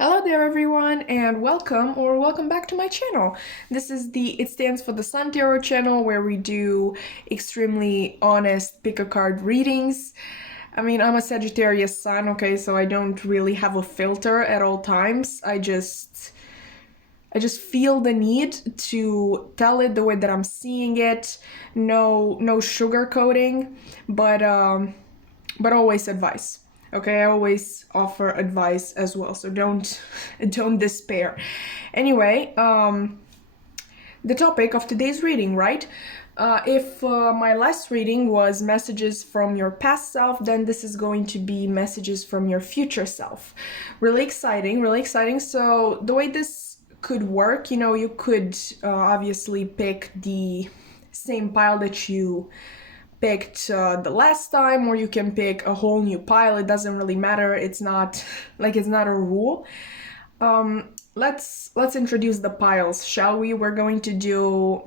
Hello there everyone and welcome back to my channel. This is It Stands for the Sun Tarot channel where we do extremely honest pick a card readings. I mean, I'm a Sagittarius sun, okay, so I don't really have a filter at all times. I just feel the need to tell it the way that I'm seeing it. No sugarcoating, but always advice. Okay, I always offer advice as well, so don't despair. Anyway, the topic of today's reading, right? If my last reading was messages from your past self, then this is going to be messages from your future self. Really exciting, really exciting. So the way this could work, you could obviously pick the same pile that you picked the last time, or you can pick a whole new pile. It doesn't really matter. It's not a rule. Let's introduce the piles, shall we? We're going to do,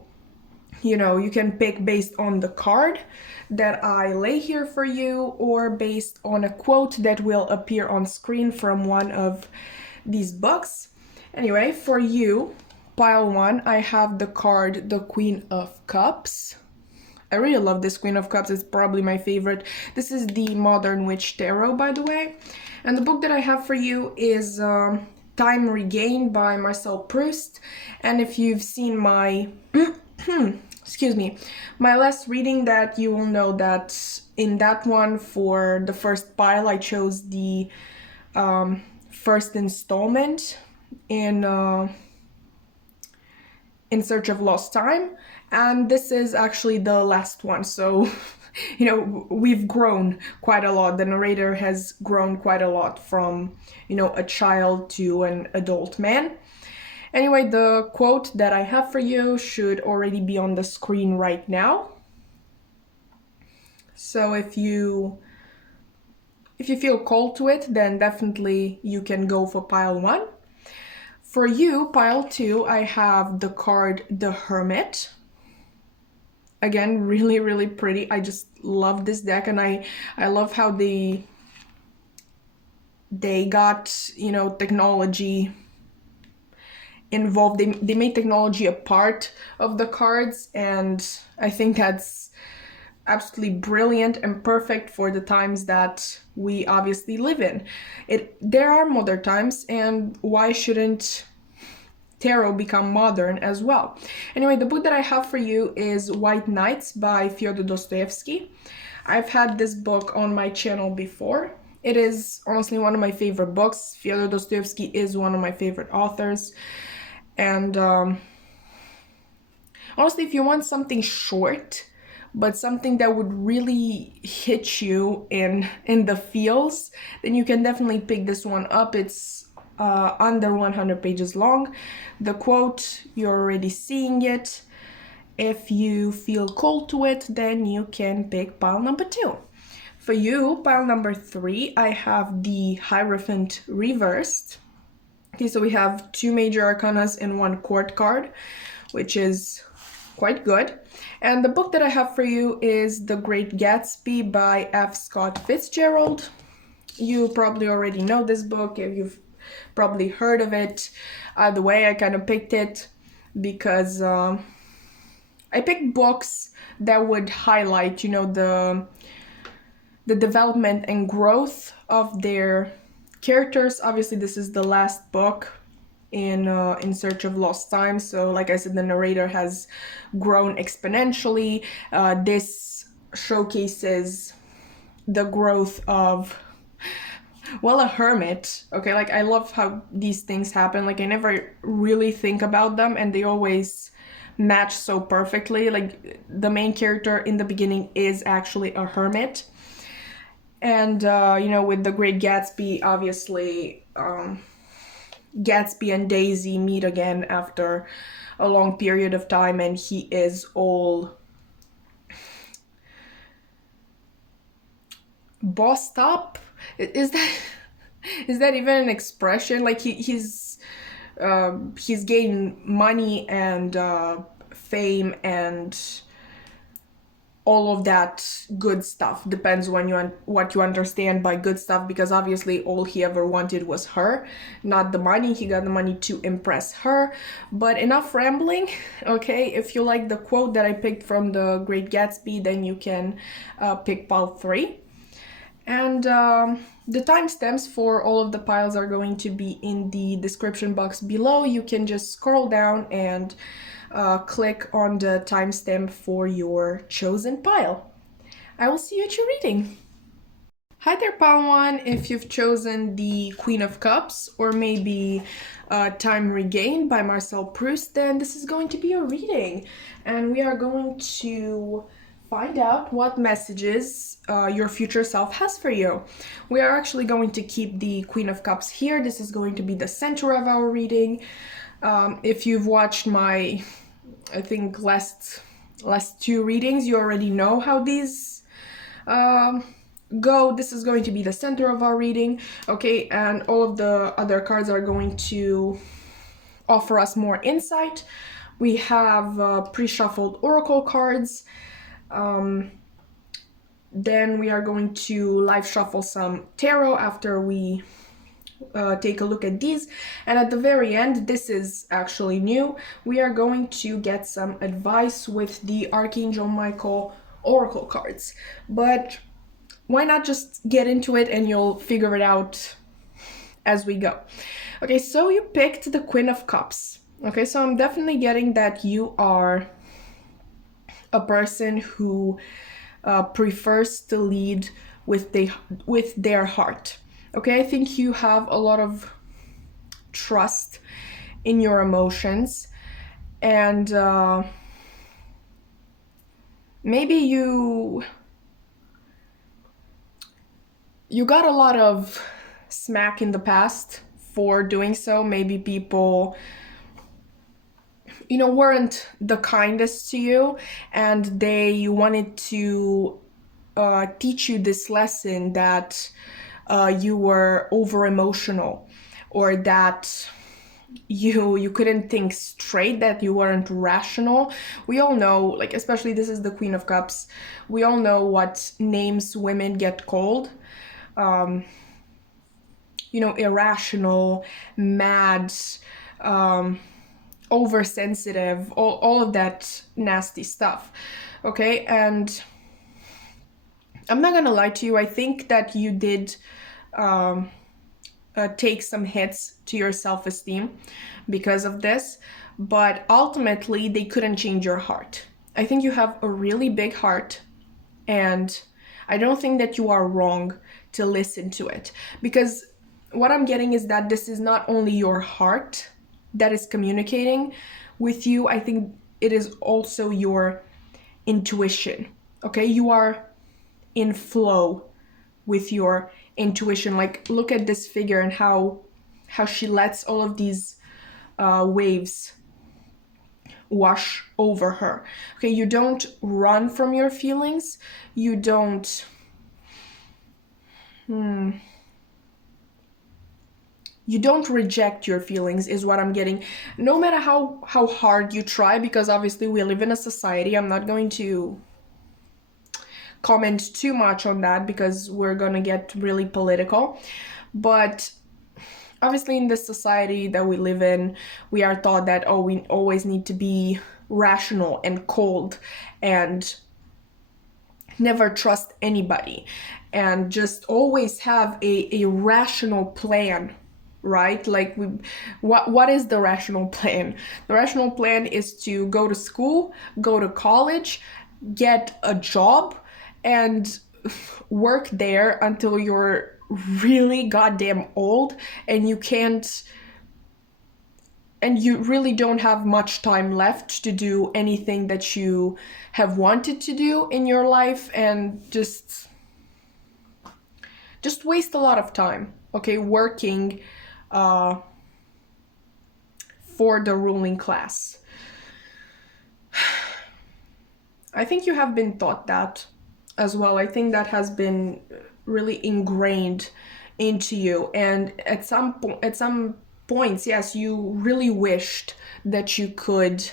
you can pick based on the card that I lay here for you, or based on a quote that will appear on screen from one of these books. Anyway, for you, pile 1, I have the card the Queen of Cups. I really love this Queen of Cups. It's probably my favorite. This is the Modern Witch Tarot, by the way. And the book that I have for you is Time Regained by Marcel Proust. And if you've seen my excuse me, my last reading, that you will know that in that one, for the first pile, I chose the first installment in Search of Lost Time, and this is actually the last one. So we've grown quite a lot. The narrator has grown quite a lot from a child to an adult man. Anyway, the quote that I have for you should already be on the screen right now. So if you feel called to it, then definitely you can go for pile 1. For you, pile 2, I have the card the Hermit. Again, really, really pretty. I just love this deck, and I love how they got, technology involved. They made technology a part of the cards, and I think that's absolutely brilliant and perfect for the times that we obviously live in. There are modern times, and why shouldn't tarot become modern as well? Anyway, the book that I have for you is White Nights by Fyodor Dostoevsky. I've had this book on my channel before. It is honestly one of my favorite books. Fyodor Dostoevsky is one of my favorite authors. And honestly, if you want something short, but something that would really hit you in the feels, then you can definitely pick this one up. It's under 100 pages long. The quote, you're already seeing it. If you feel called to it, then you can pick pile number 2. For you, pile number 3, I have the Hierophant reversed. Okay, so we have 2 major arcanas and 1 court card, which is quite good. And the book that I have for you is The Great Gatsby by F. Scott Fitzgerald. You probably already know this book, you've probably heard of it. Either way, I kind of picked it because I picked books that would highlight, the development and growth of their characters. Obviously, this is the last book in Search of Lost Time, so like I said, the narrator has grown exponentially. This showcases the growth of, well, a hermit. Okay, like I love how these things happen. Like I never really think about them, and they always match so perfectly. Like the main character in the beginning is actually a hermit. And with The Great Gatsby, obviously Gatsby and Daisy meet again after a long period of time, and he is all bossed up. Is that even an expression? Like he's gained money and fame and all of that good stuff. Depends when what you understand by good stuff, because obviously all he ever wanted was her, not the money. He got the money to impress her. But enough rambling. Okay, if you like the quote that I picked from The Great Gatsby, then you can pick pile 3. And the timestamps for all of the piles are going to be in the description box below. You can just scroll down and click on the timestamp for your chosen pile. I will see you at your reading. Hi there, pile 1. If you've chosen the Queen of Cups, or maybe Time Regained by Marcel Proust, then this is going to be a reading. And we are going to find out what messages your future self has for you. We are actually going to keep the Queen of Cups here. This is going to be the center of our reading. If you've watched my, I think, last 2 readings, you already know how these go. This is going to be the center of our reading, okay? And all of the other cards are going to offer us more insight. We have pre-shuffled oracle cards. Then we are going to live shuffle some tarot after we take a look at these. And at the very end, this is actually new, we are going to get some advice with the Archangel Michael oracle cards. But why not just get into it and you'll figure it out as we go. Okay, so you picked the Queen of Cups. Okay, so I'm definitely getting that you are a person who prefers to lead with their heart. Okay, I think you have a lot of trust in your emotions, and maybe you got a lot of smack in the past for doing so. Maybe people, weren't the kindest to you, and they wanted to teach you this lesson that you were over emotional, or that you couldn't think straight, that you weren't rational. We all know, like, especially this is the Queen of Cups, we all know what names women get called. Irrational, mad, oversensitive, all of that nasty stuff. Okay, and I'm not gonna lie to you, I think that you did take some hits to your self-esteem because of this, but ultimately they couldn't change your heart. I think you have a really big heart, and I don't think that you are wrong to listen to it, because what I'm getting is that this is not only your heart that is communicating with you, I think it is also your intuition. Okay, you are in flow with your intuition. Like, look at this figure and how she lets all of these waves wash over her. Okay, you don't run from your feelings, you don't you don't reject your feelings, is what I'm getting. No matter how hard you try, because obviously we live in a society, I'm not going to comment too much on that because we're gonna get really political, but obviously in this society that we live in, we are taught that, oh, we always need to be rational and cold and never trust anybody and just always have a rational plan, right? Like, what is the rational plan? The rational plan is to go to school, go to college, get a job, and work there until you're really goddamn old, and you really don't have much time left to do anything that you have wanted to do in your life, and just waste a lot of time, okay, working for the ruling class. I think you have been taught that as well. I think that has been really ingrained into you, and at some points, yes, you really wished that you could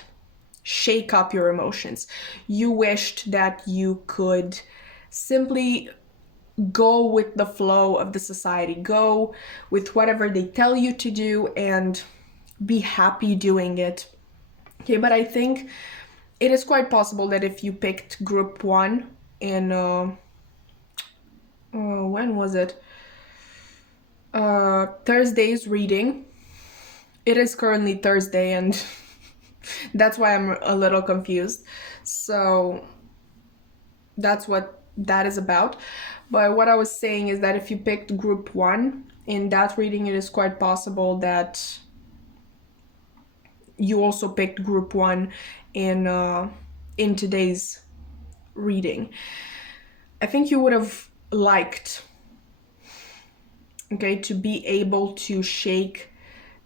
shake up your emotions. You wished that you could simply go with the flow of the society, go with whatever they tell you to do and be happy doing it. Okay, but I think it is quite possible that if you picked group 1 in when was it? Thursday's reading. It is currently Thursday and that's why I'm a little confused. So that's what that is about. But what I was saying is that if you picked group 1 in that reading, it is quite possible that you also picked group 1 in today's reading. I think you would have liked, okay, to be able to shake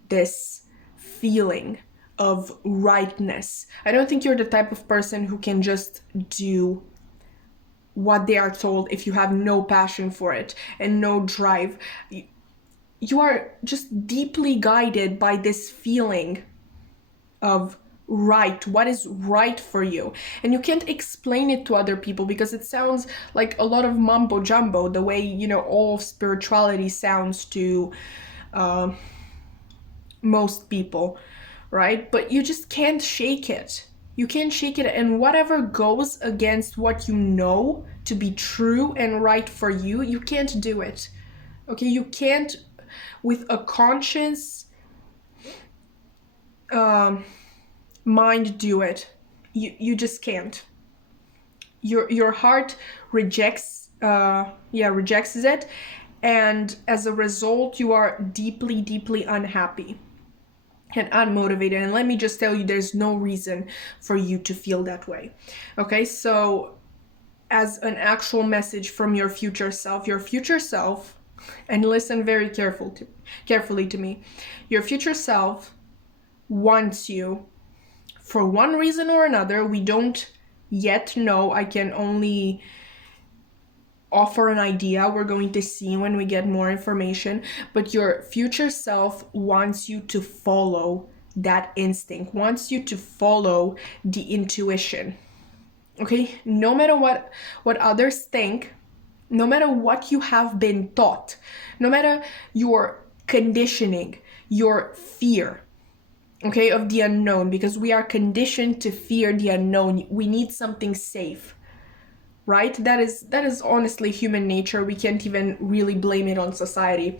this feeling of rightness. I don't think you're the type of person who can just do what they are told if you have no passion for it and no drive. You are just deeply guided by this feeling of right, what is right for you. And you can't explain it to other people because it sounds like a lot of mumbo jumbo, the way, you know, all spirituality sounds to most people, right? But you just can't shake it. You can't shake it, and whatever goes against what you know to be true and right for you, you can't do it. Okay, you can't with a conscious mind do it. You just can't. Your heart rejects it, and as a result you are deeply unhappy and unmotivated. And let me just tell you, there's no reason for you to feel that way. Okay, so as an actual message from your future self, and listen very carefully to me, your future self wants you, for one reason or another, we don't yet know, I can only offer an idea, we're going to see when we get more information, but your future self wants you to follow that instinct, wants you to follow the intuition. Okay, no matter what others think, no matter what you have been taught, no matter your conditioning, your fear, okay, of the unknown, because we are conditioned to fear the unknown. We need something safe, right? That is honestly human nature. We can't even really blame it on society.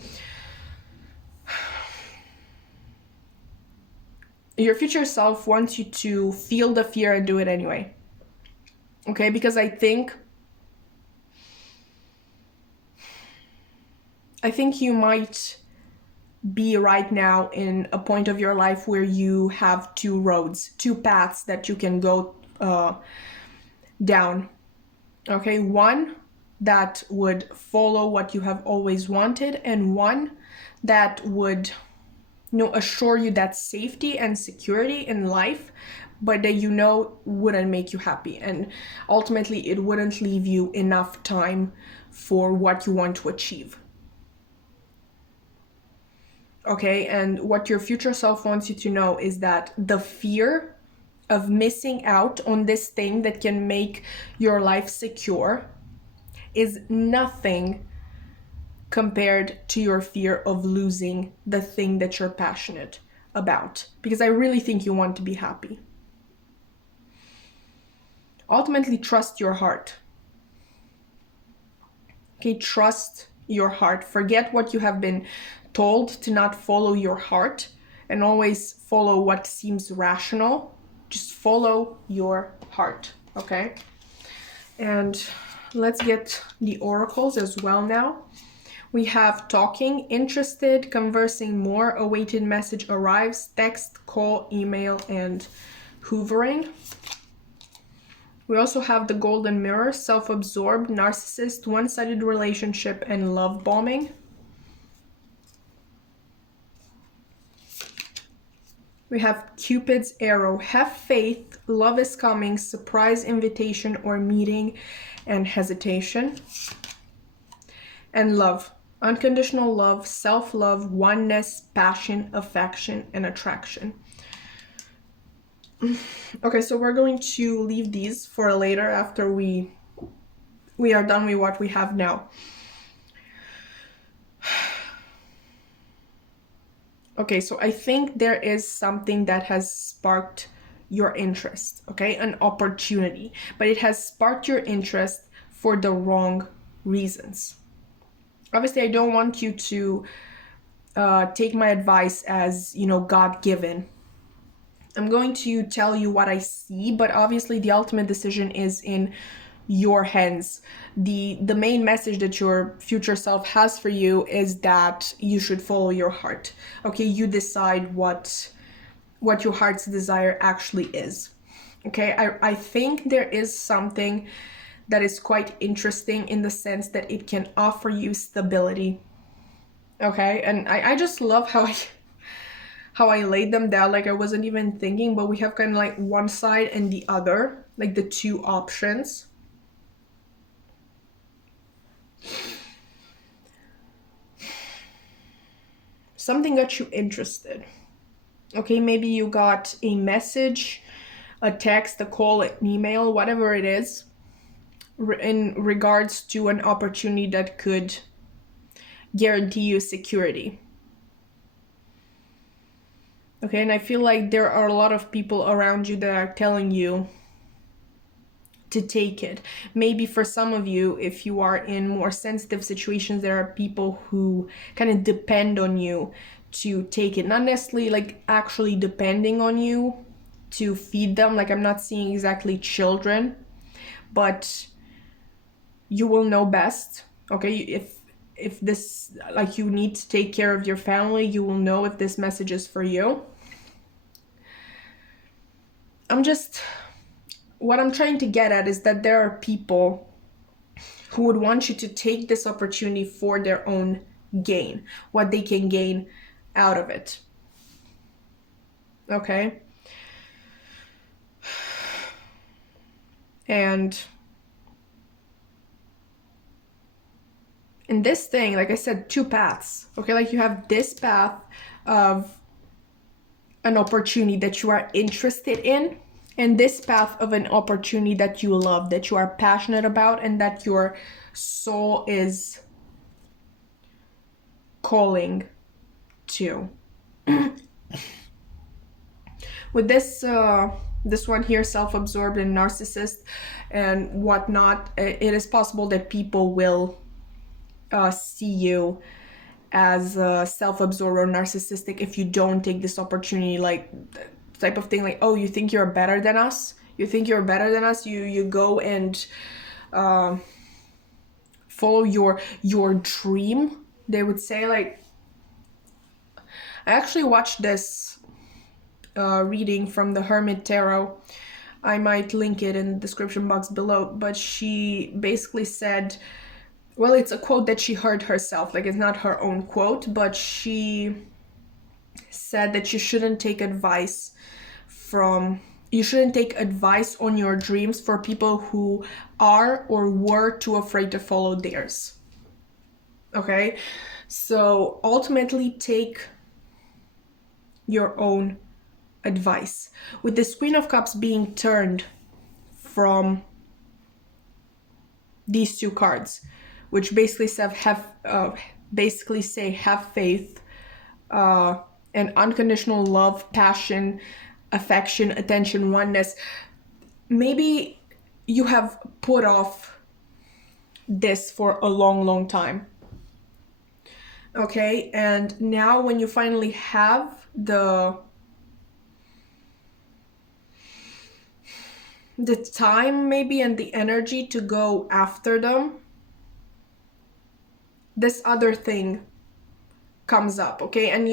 Your future self wants you to feel the fear and do it anyway. Okay, because I think you might be right now in a point of your life where you have two roads, two paths that you can go down. Okay, one that would follow what you have always wanted, and one that would, you know, assure you that safety and security in life, but that you know wouldn't make you happy, and ultimately it wouldn't leave you enough time for what you want to achieve. Okay, and what your future self wants you to know is that the fear of missing out on this thing that can make your life secure is nothing compared to your fear of losing the thing that you're passionate about, because I really think you want to be happy. Ultimately, trust your heart. Okay, trust your heart. Forget what you have been told to not follow your heart and always follow what seems rational. Just follow your heart, okay? And let's get the oracles as well now. We have talking, interested, conversing more, awaited message arrives, text, call, email, and hoovering. We also have the golden mirror, self-absorbed, narcissist, one-sided relationship, and love bombing. We have Cupid's arrow, have faith, love is coming, surprise invitation or meeting, and hesitation. And love, unconditional love, self-love, oneness, passion, affection, and attraction. Okay, so we're going to leave these for later after we are done with what we have now. Okay, so I think there is something that has sparked your interest, okay? An opportunity, but it has sparked your interest for the wrong reasons. Obviously, I don't want you to take my advice as, God-given. I'm going to tell you what I see, but obviously the ultimate decision is in your hands. The main message that your future self has for you is that you should follow your heart. Okay, you decide what your heart's desire actually is. Okay, I think there is something that is quite interesting in the sense that it can offer you stability. Okay, and I just love how I laid them down, like I wasn't even thinking, but we have kind of like one side and the other, like the two options. Something got you interested. Okay, maybe you got a message, a text, a call, an email, whatever it is, in regards to an opportunity that could guarantee you security. Okay, and I feel like there are a lot of people around you that are telling you to take it. Maybe for some of you, if you are in more sensitive situations, there are people who kind of depend on you to take it. Not necessarily like actually depending on you to feed them. Like I'm not seeing exactly children, but you will know best. Okay, if this, like, you need to take care of your family, you will know if this message is for you. What I'm trying to get at is that there are people who would want you to take this opportunity for their own gain, what they can gain out of it. Okay? And in this thing, like I said, two paths. Okay, like you have this path of an opportunity that you are interested in, and this path of an opportunity that you love, that you are passionate about, and that your soul is calling to. With this one here, self-absorbed and narcissist and whatnot, it is possible that people will see you as self-absorbed or narcissistic if you don't take this opportunity, like type of thing, like, oh, you think you're better than us? You think you're better than us? You go and follow your dream, they would say. Like, I actually watched this reading from the Hermit tarot. I might link it in the description box below, but she basically said, well, it's a quote that she heard herself, like it's not her own quote, but she said that you shouldn't take advice on your dreams for people who are or were too afraid to follow theirs. Okay, so ultimately take your own advice. With this Queen of Cups being turned from these two cards, which basically say have faith, and unconditional love, passion, affection, attention, oneness. Maybe you have put off this for a long time. Okay, and now when you finally have the time maybe and the energy to go after them, this other thing comes up, okay? And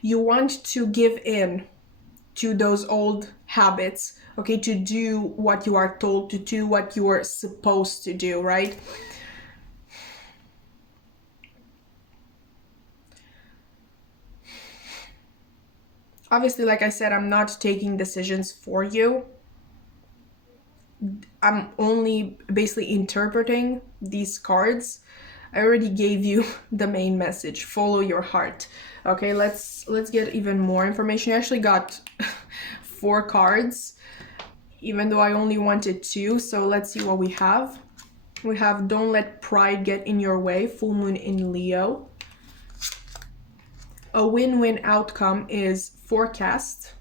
you want to give in to those old habits, okay? To do what you are told to do, what you are supposed to do, right? Obviously, like I said, I'm not taking decisions for you. I'm only basically interpreting these cards. I already gave you the main message. Follow your heart. Okay, let's get even more information. I actually got 4 cards, even though I only wanted 2. So let's see what we have. We have Don't Let Pride Get in Your Way, full moon in Leo. A win-win outcome is Forecast.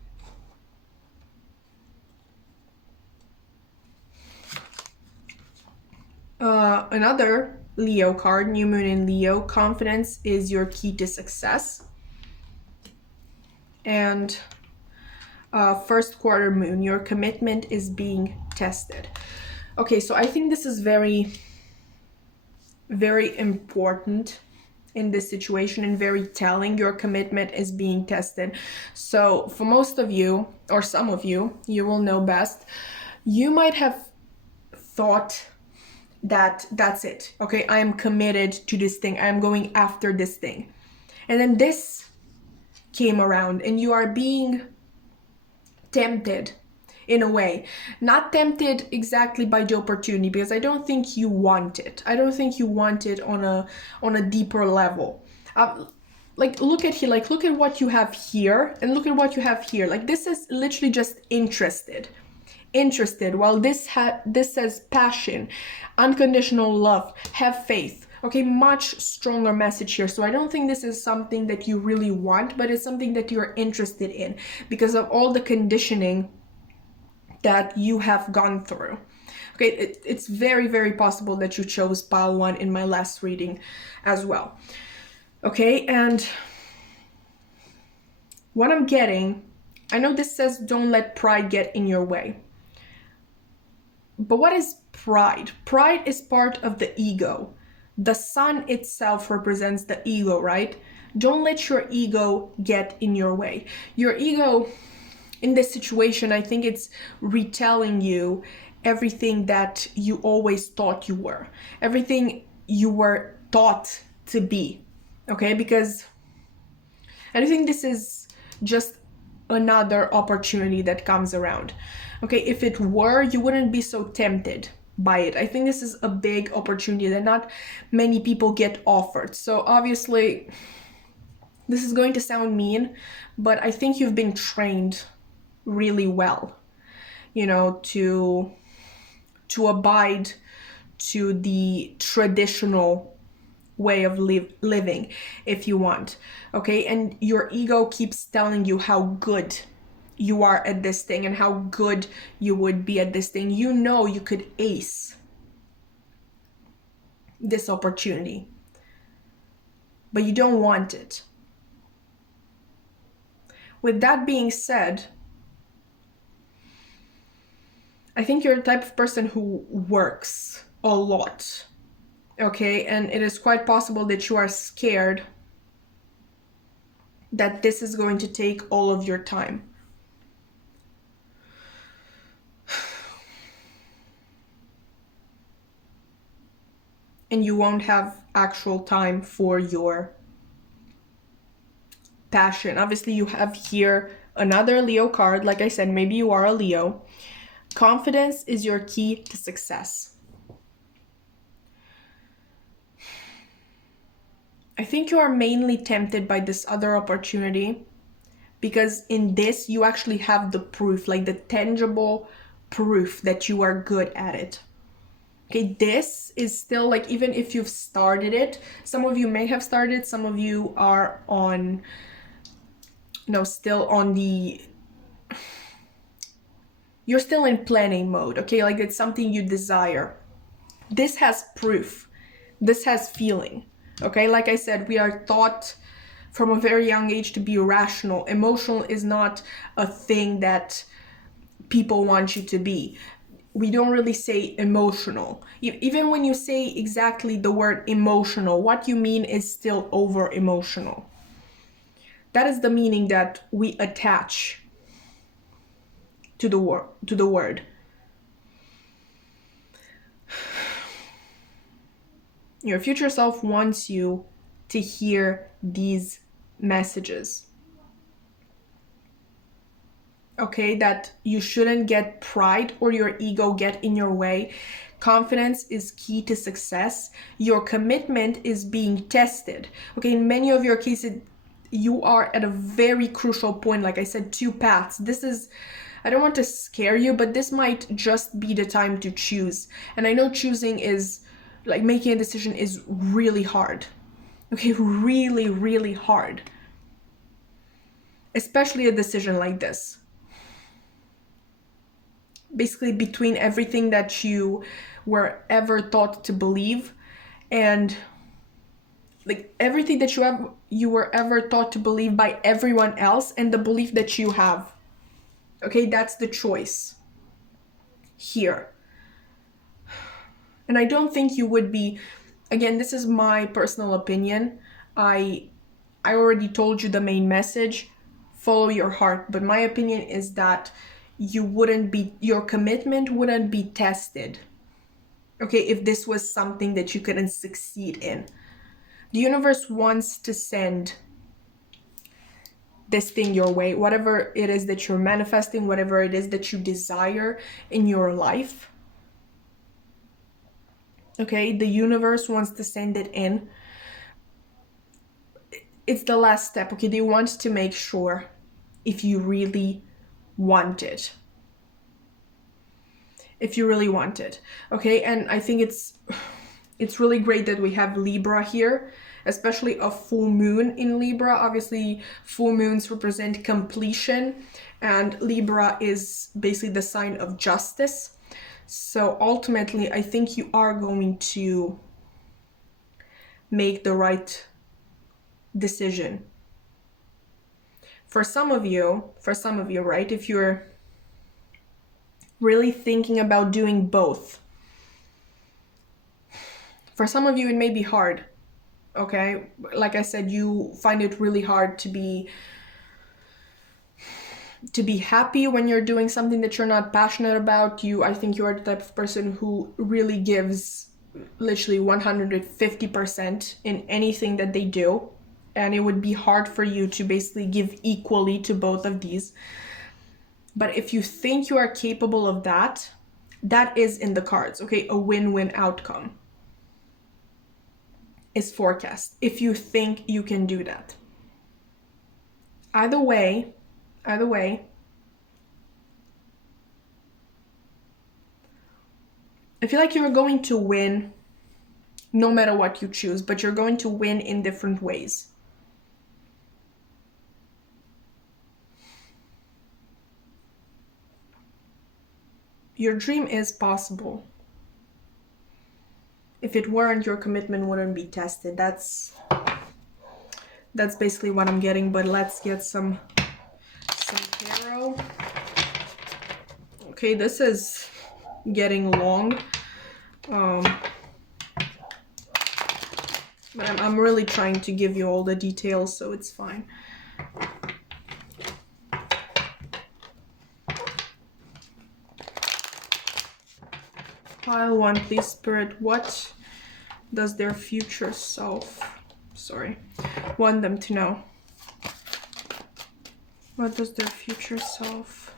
Another Leo card, new moon in Leo, confidence is your key to success. And first quarter moon, your commitment is being tested. Okay, so I think this is very, very important in this situation and very telling. Your commitment is being tested. So for most of you, or some of you, you will know best, you might have thought that that's it. Okay, I am committed to this thing. I am going after this thing. And then this came around and you are being tempted in a way. Not tempted exactly by the opportunity, because I don't think you want it. I don't think you want it on a deeper level. Like look at here, like look at what you have here and look at what you have here. Like this is literally just interested, while this says passion, unconditional love, have faith. Okay, much stronger message here. So I don't think this is something that you really want, but it's something that you're interested in because of all the conditioning that you have gone through. Okay, it's very, very possible that you chose pile 1 in my last reading as well. Okay, and what I'm getting, I know this says don't let pride get in your way. But what is pride? Pride is part of the ego. The sun itself represents the ego, right? Don't let your ego get in your way. Your ego, in this situation, I think it's retelling you everything that you always thought you were. Everything you were taught to be. Okay? Because I think this is just another opportunity that comes around. Okay, if it were, you wouldn't be so tempted by it. I think this is a big opportunity that not many people get offered. So obviously, this is going to sound mean, but I think you've been trained really well, you know, to abide to the traditional way of living, if you want. Okay, and your ego keeps telling you how good you are at this thing and how good you would be at this thing. You know you could ace this opportunity, but you don't want it. With that being said, I think you're the type of person who works a lot, okay? And it is quite possible that you are scared that this is going to take all of your time. And you won't have actual time for your passion. Obviously, you have here another Leo card. Like I said, maybe you are a Leo. Confidence is your key to success. I think you are mainly tempted by this other opportunity because in this, you actually have the proof, like the tangible proof that you are good at it. Okay, this is still like, even if you've started it, some of you may have started, some of you are on, still on the, you're still in planning mode, okay? Like it's something you desire. This has proof. This has feeling, okay? Like I said, we are taught from a very young age to be rational. Emotional is not a thing that people want you to be. We don't really say emotional. Even when you say exactly the word emotional, what you mean is still over emotional. That is the meaning that we attach to the word. Your future self wants you to hear these messages. Okay, that you shouldn't get pride or your ego get in your way. Confidence is key to success. Your commitment is being tested. Okay, in many of your cases, you are at a very crucial point. Like I said, 2 paths. This is I don't want to scare you, but this might just be the time to choose. And I know choosing is, like, making a decision is really hard. Okay, really, really hard. Especially a decision like this. Basically, between everything that you were ever taught to believe and like everything that you were ever taught to believe by everyone else and the belief that you have. Okay, that's the choice here. And I don't think you would be, again, this is my personal opinion. I already told you the main message, follow your heart, but my opinion is that your commitment wouldn't be tested. Okay, if this was something that you couldn't succeed in. The universe wants to send this thing your way, whatever it is that you're manifesting, whatever it is that you desire in your life. Okay, the universe wants to send it in. It's the last step, okay? They want to make sure if you really want it. If you really want it, okay? And I think it's really great that we have Libra here, especially a full moon in Libra. Obviously, full moons represent completion, and Libra is basically the sign of justice. So ultimately, I think you are going to make the right decision. For some of you, right, if you're really thinking about doing both, for some of you, it may be hard. Okay, like I said, you find it really hard to be happy when you're doing something that you're not passionate about. I think you are the type of person who really gives literally 150% in anything that they do, and it would be hard for you to basically give equally to both of these. But if you think you are capable of that, that is in the cards, okay? A win-win outcome is forecast if you think you can do that. Either way, I feel like you're going to win no matter what you choose, but you're going to win in different ways. Your dream is possible. If it weren't, your commitment wouldn't be tested. That's basically what I'm getting, but let's get some tarot. Okay, this is getting long. But I'm really trying to give you all the details, so it's fine. Pile 1, please, Spirit. What does their future self, want them to know? What does their future self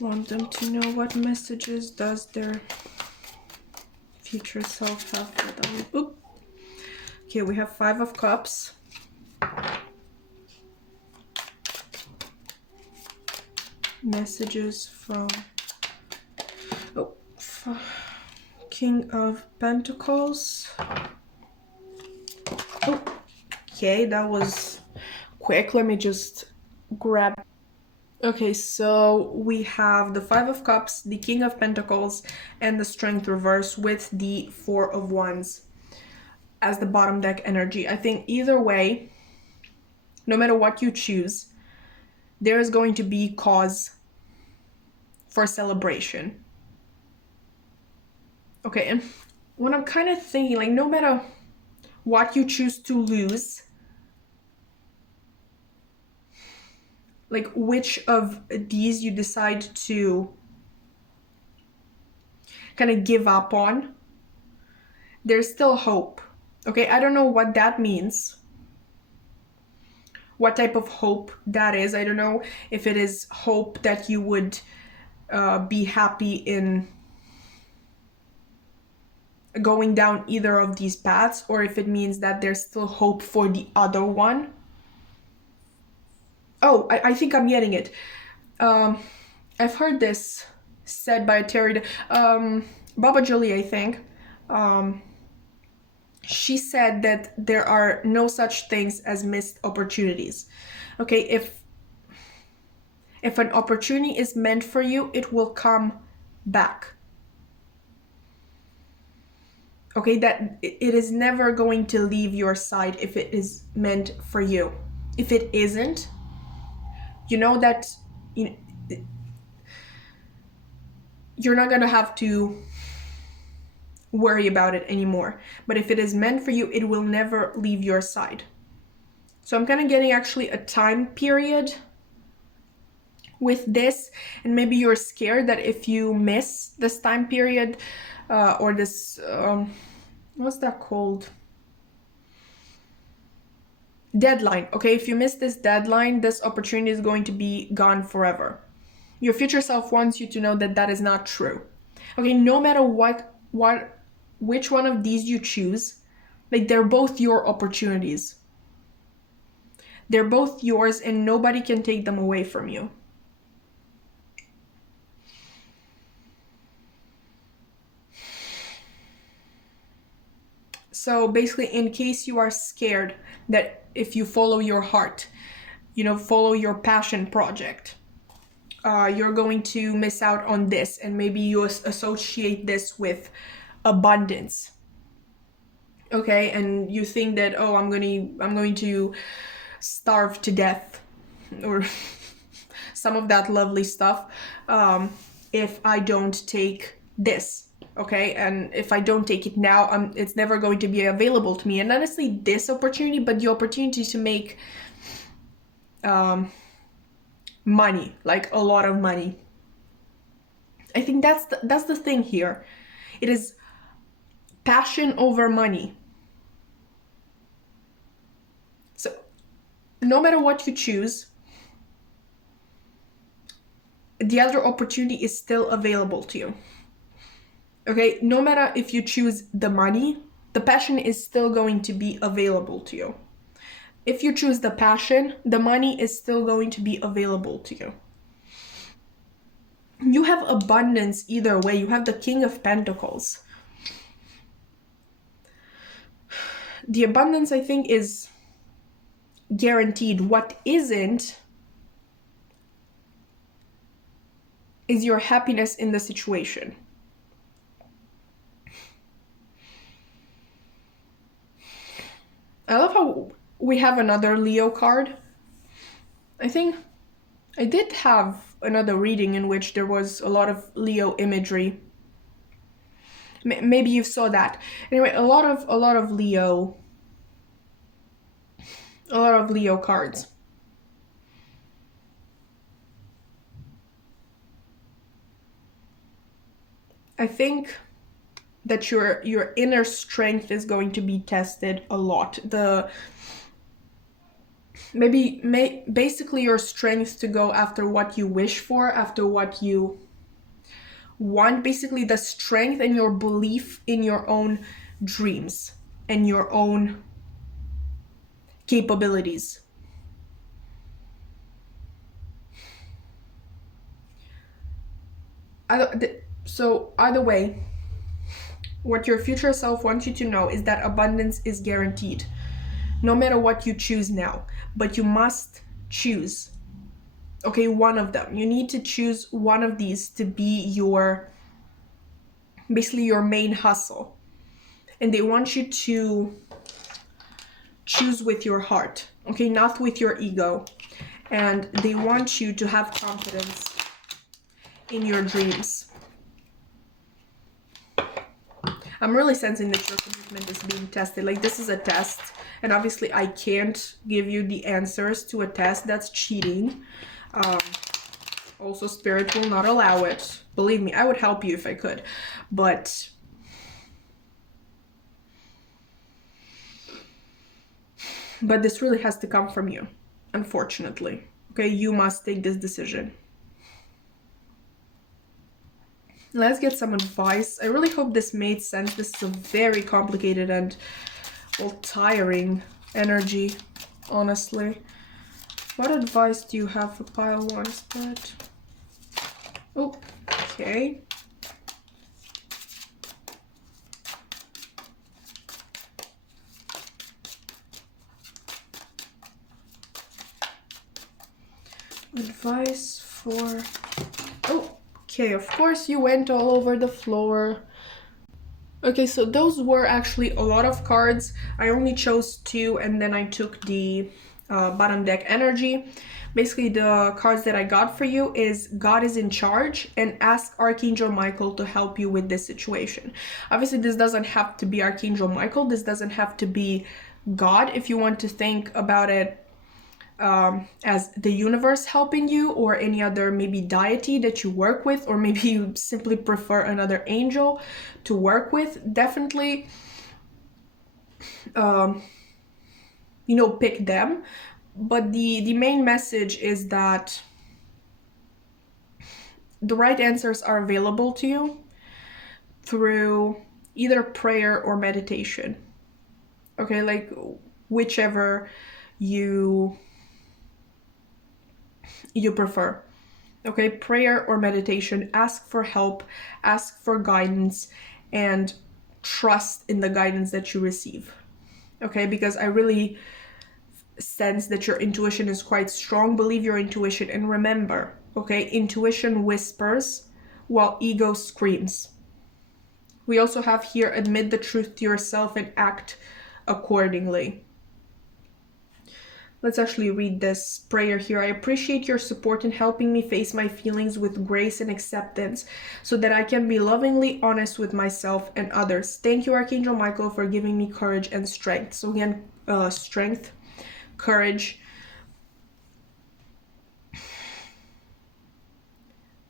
want them to know? What messages does their future self have for them? Oop. Okay, we have 5 of Cups. Messages from King of Pentacles. Oh, okay, that was quick. Let me just grab. Okay, so we have the 5 of Cups, the King of Pentacles, and the Strength reverse with the 4 of Wands as the bottom deck energy. I think either way, no matter what you choose, there is going to be cause for celebration. Okay, and what I'm kind of thinking, like, no matter what you choose to lose, like which of these you decide to kind of give up on, there's still hope. Okay, I don't know what that means, what type of hope that is. I don't know if it is hope that you would be happy in going down either of these paths, or if it means that there's still hope for the other one. Oh, I think I'm getting it. I've heard this said by Terry, Baba Jolie, I think. She said that there are no such things as missed opportunities. Okay, if an opportunity is meant for you, it will come back. Okay, that it is never going to leave your side if it is meant for you. If it isn't, you know that you're not gonna have to worry about it anymore. But if it is meant for you, it will never leave your side. So I'm kind of getting actually a time period with this, and maybe you're scared that if you miss this time period or this what's that called, deadline. Okay, if you miss this deadline, this opportunity is going to be gone forever. Your future self wants you to know that that is not true. Okay, no matter which one of these you choose, like, they're both your opportunities. They're both yours and nobody can take them away from you. So basically, in case you are scared that if you follow your heart, follow your passion project, you're going to miss out on this, and maybe you associate this with abundance. Okay, and you think that, oh, I'm going to starve to death, or some of that lovely stuff, if I don't take this. Okay, and if I don't take it now, it's never going to be available to me. And not necessarily this opportunity, but the opportunity to make money, like a lot of money. I think that's the thing here. It is passion over money. So no matter what you choose, the other opportunity is still available to you. Okay, no matter if you choose the money, the passion is still going to be available to you. If you choose the passion, the money is still going to be available to you. You have abundance either way. You have the King of Pentacles. The abundance, I think, is guaranteed. What isn't is your happiness in the situation. I love how we have another Leo card. I think I did have another reading in which there was a lot of Leo imagery. Maybe you saw that. Anyway, a lot of Leo cards. I think that your inner strength is going to be tested a lot. Basically your strength to go after what you wish for, after what you want, basically the strength and your belief in your own dreams and your own capabilities. So either way, what your future self wants you to know is that abundance is guaranteed, no matter what you choose now. But you must choose, okay, one of them. You need to choose one of these to be basically your main hustle. And they want you to choose with your heart, okay, not with your ego. And they want you to have confidence in your dreams. I'm really sensing that your commitment is being tested. Like, this is a test, and obviously I can't give you the answers to a test. That's cheating. Also, Spirit will not allow it. Believe me, I would help you if I could, but this really has to come from you, unfortunately. Okay, you must take this decision. Let's get some advice. I really hope this made sense. This is a very complicated and, well, tiring energy, honestly. What advice do you have for pile 1, Spirit? Okay. Advice for... Okay, of course you went all over the floor. Okay, so those were actually a lot of cards. I only chose 2 and then I took the bottom deck energy. Basically, the cards that I got for you is God is in charge and ask Archangel Michael to help you with this situation. Obviously, this doesn't have to be Archangel Michael. This doesn't have to be God. If you want to think about it as the universe helping you, or any other maybe deity that you work with, or maybe you simply prefer another angel to work with, definitely pick them. But the main message is that the right answers are available to you through either prayer or meditation. Okay, like whichever you prefer. Okay, prayer or meditation, ask for help, ask for guidance, and trust in the guidance that you receive. Okay, because I really sense that your intuition is quite strong. Believe your intuition, and remember, okay, intuition whispers while ego screams. We also have here, admit the truth to yourself and act accordingly. Let's actually read this prayer here. I appreciate your support in helping me face my feelings with grace and acceptance so that I can be lovingly honest with myself and others. Thank you, Archangel Michael, for giving me courage and strength. So again, strength, courage,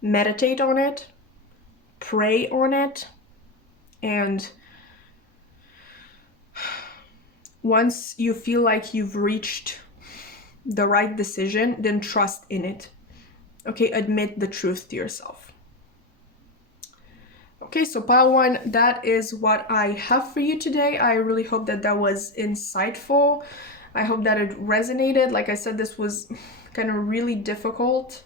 meditate on it, pray on it, and once you feel like you've reached the right decision, then trust in it. Okay, admit the truth to yourself. Okay, so pile 1, that is what I have for you today. I really hope that that was insightful. I hope that it resonated. Like I said, this was kind of really difficult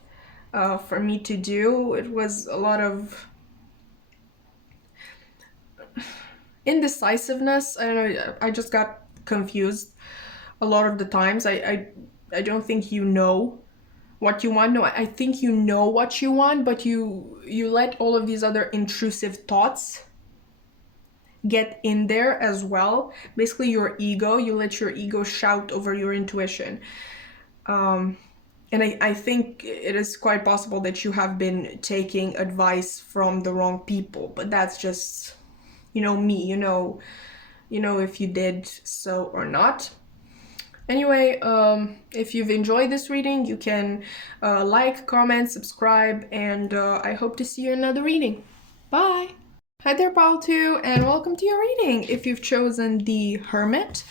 for me to do. It was a lot of indecisiveness. I don't know, I just got confused a lot of the times. I don't think you know what you want. No, I think you know what you want, but you let all of these other intrusive thoughts get in there as well. Basically, your ego, you let your ego shout over your intuition. And I think it is quite possible that you have been taking advice from the wrong people, but that's just, me, if you did so or not. Anyway, if you've enjoyed this reading, you can like, comment, subscribe, and I hope to see you in another reading. Bye! Hi there, Pile 2, and welcome to your reading. If you've chosen the Hermit,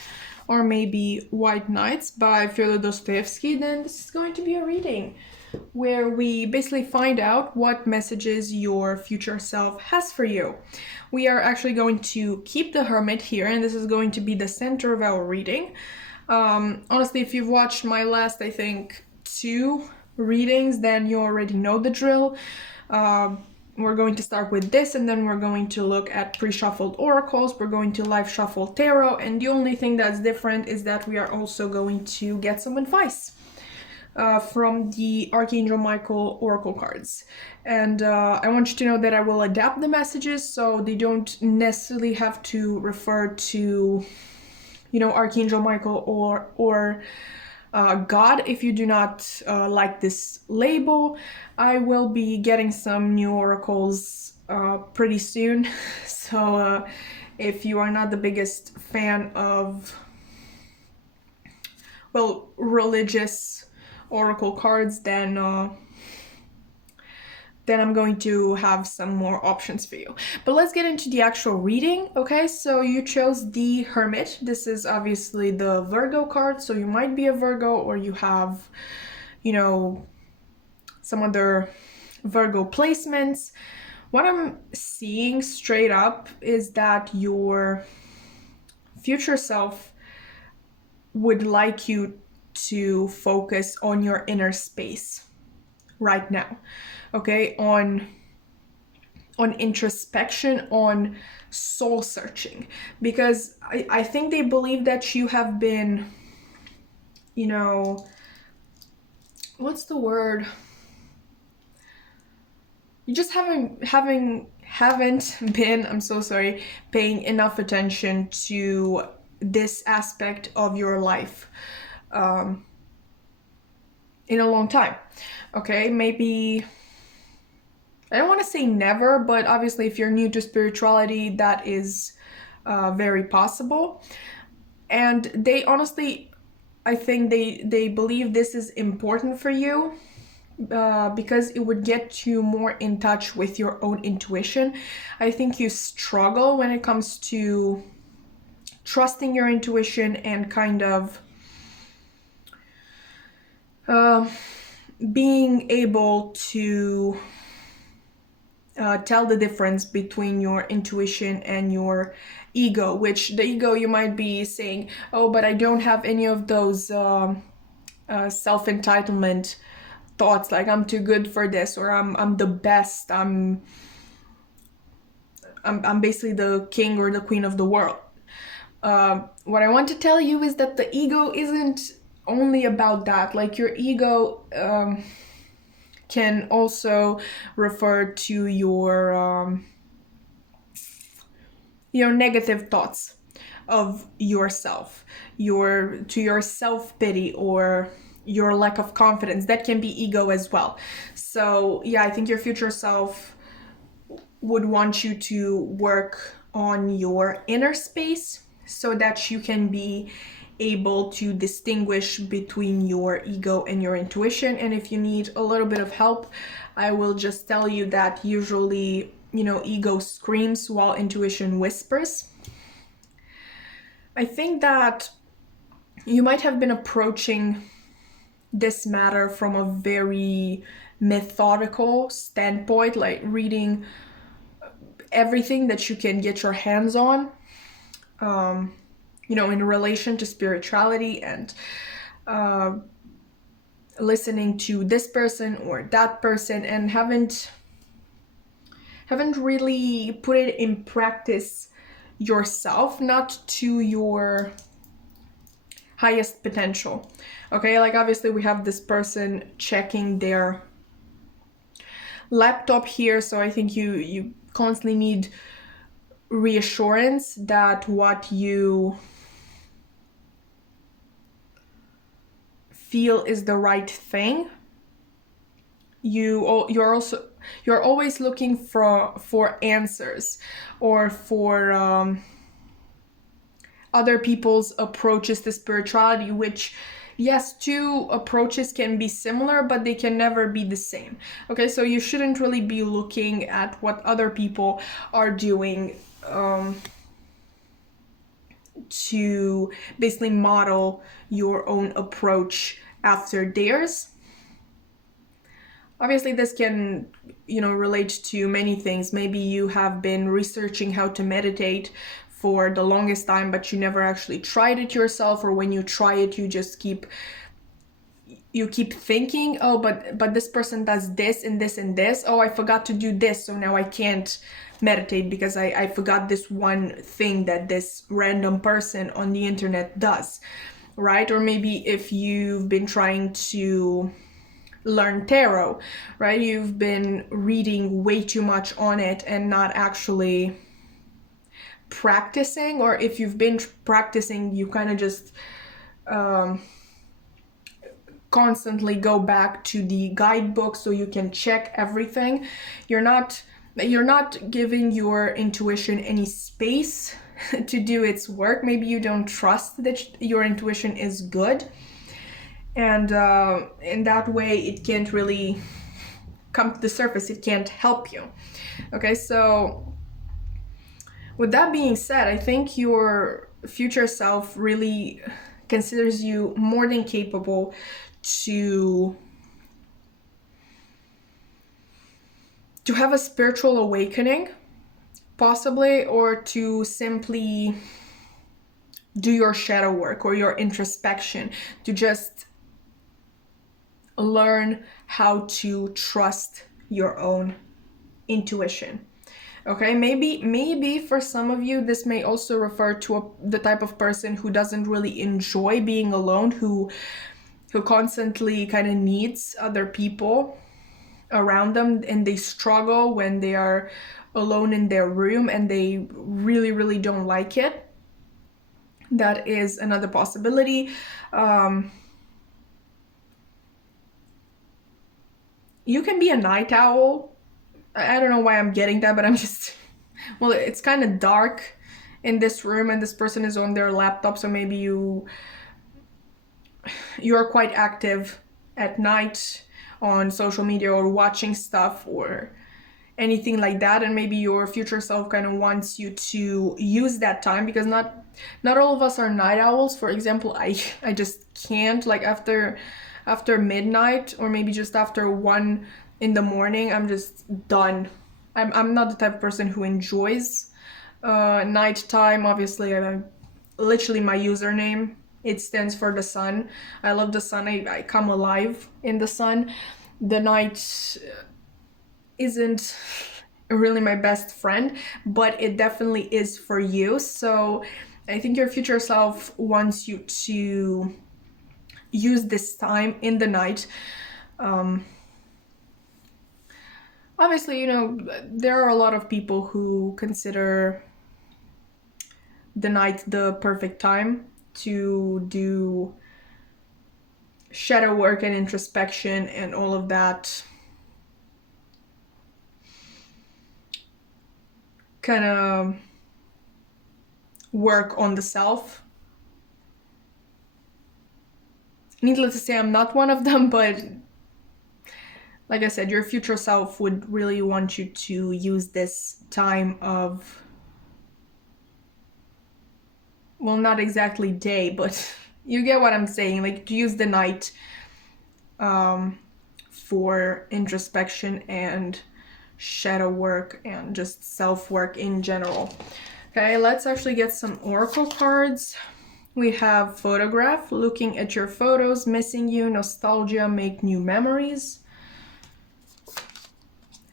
or maybe White Nights by Fyodor Dostoevsky, then this is going to be a reading where we basically find out what messages your future self has for you. We are actually going to keep the Hermit here, and this is going to be the center of our reading. Honestly, if you've watched my last, I think, 2 readings, then you already know the drill. We're going to start with this, and then we're going to look at pre-shuffled oracles. We're going to live shuffle tarot, and the only thing that's different is that we are also going to get some advice from the Archangel Michael oracle cards. And I want you to know that I will adapt the messages so they don't necessarily have to refer to Archangel Michael or God. If you do not like this label, I will be getting some new oracles pretty soon. So if you are not the biggest fan of, religious oracle cards, then I'm going to have some more options for you. But let's get into the actual reading. Okay, so you chose the Hermit. This is obviously the Virgo card, so you might be a Virgo, or you have, some other Virgo placements. What I'm seeing straight up is that your future self would like you to focus on your inner space. right now, okay, on introspection, on soul searching, because I think they believe that you have been, you know, what's the word? You just haven't been, I'm so sorry, paying enough attention to this aspect of your life in a long time. Okay, maybe, I don't want to say never, but obviously if you're new to spirituality, that is very possible. And they honestly, I think they believe this is important for you because it would get you more in touch with your own intuition. I think you struggle when it comes to trusting your intuition and kind of being able to tell the difference between your intuition and your ego, which the ego, you might be saying, oh, but I don't have any of those self-entitlement thoughts, like I'm too good for this, or I'm the best, I'm basically the king or the queen of the world. What I want to tell you is that the ego isn't only about that. Like, your ego can also refer to your negative thoughts of yourself, your self-pity, or your lack of confidence. That can be ego as well. So yeah, I think your future self would want you to work on your inner space so that you can be able to distinguish between your ego and your intuition. And if you need a little bit of help, I will just tell you that usually, ego screams while intuition whispers. I think that you might have been approaching this matter from a very methodical standpoint, like reading everything that you can get your hands on, in relation to spirituality, and listening to this person or that person, and haven't really put it in practice yourself, not to your highest potential. Okay, like obviously we have this person checking their laptop here, so I think you constantly need reassurance that what you feel is the right thing. You're always looking for answers, or for other people's approaches to spirituality, which, yes, two approaches can be similar, but they can never be the same. Okay, so you shouldn't really be looking at what other people are doing to basically model your own approach after theirs. Obviously, this can, relate to many things. Maybe you have been researching how to meditate for the longest time, but you never actually tried it yourself, or when you try it, you just keep thinking, oh, but this person does this and this and this. Oh, I forgot to do this, so now I can't meditate because I forgot this one thing that this random person on the internet does, right? Or maybe if you've been trying to learn tarot, right? You've been reading way too much on it and not actually practicing, or if you've been practicing, you kind of just constantly go back to the guidebook so you can check everything. You're not giving your intuition any space to do its work. Maybe you don't trust that your intuition is good, and in that way it can't really come to the surface. It can't help you. Okay, so with that being said, I think your future self really considers you more than capable to have a spiritual awakening, possibly, or to simply do your shadow work or your introspection, to just learn how to trust your own intuition. Okay, maybe for some of you this may also refer to the type of person who doesn't really enjoy being alone, who constantly kind of needs other people around them, and they struggle when they are alone in their room and they really don't like it. That is another possibility. You can be a night owl. I don't know why I'm getting that, but I'm just, well, it's kind of dark in this room and this person is on their laptop, so maybe you're quite active at night on social media or watching stuff or anything like that, and maybe your future self kind of wants you to use that time, because not all of us are night owls. For example, I just can't, like after midnight or maybe just after 1 in the morning, I'm just done. I'm not the type of person who enjoys nighttime. Obviously, I'm literally my username, it stands for the sun. I love the sun. I come alive in the sun. The night isn't really my best friend, but it definitely is for you. So I think your future self wants you to use this time in the night. Obviously, there are a lot of people who consider the night the perfect time to do shadow work and introspection and all of that kind of work on the self. Needless to say, I'm not one of them, but like I said, your future self would really want you to use this time of, well, not exactly day, but you get what I'm saying, like to use the night for introspection and shadow work and just self-work in general. Okay, let's actually get some oracle cards. We have photograph, looking at your photos, missing you, nostalgia, make new memories.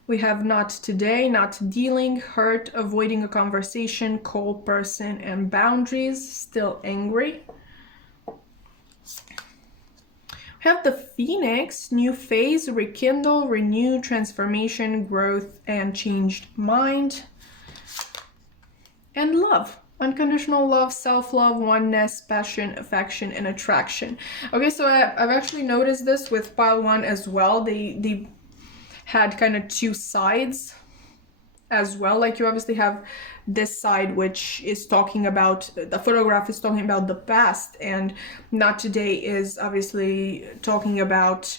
We have not today, not dealing, hurt, avoiding a conversation, cold person, and boundaries, still angry. We have the Phoenix, new phase, rekindle, renew, transformation, growth, and changed mind. And love, unconditional love, self-love, oneness, passion, affection, and attraction. Okay, so I've actually noticed this with pile 1 as well. They had kind of 2 sides as well. Like you obviously have this side which is talking about, the photograph is talking about the past, and not today is obviously talking about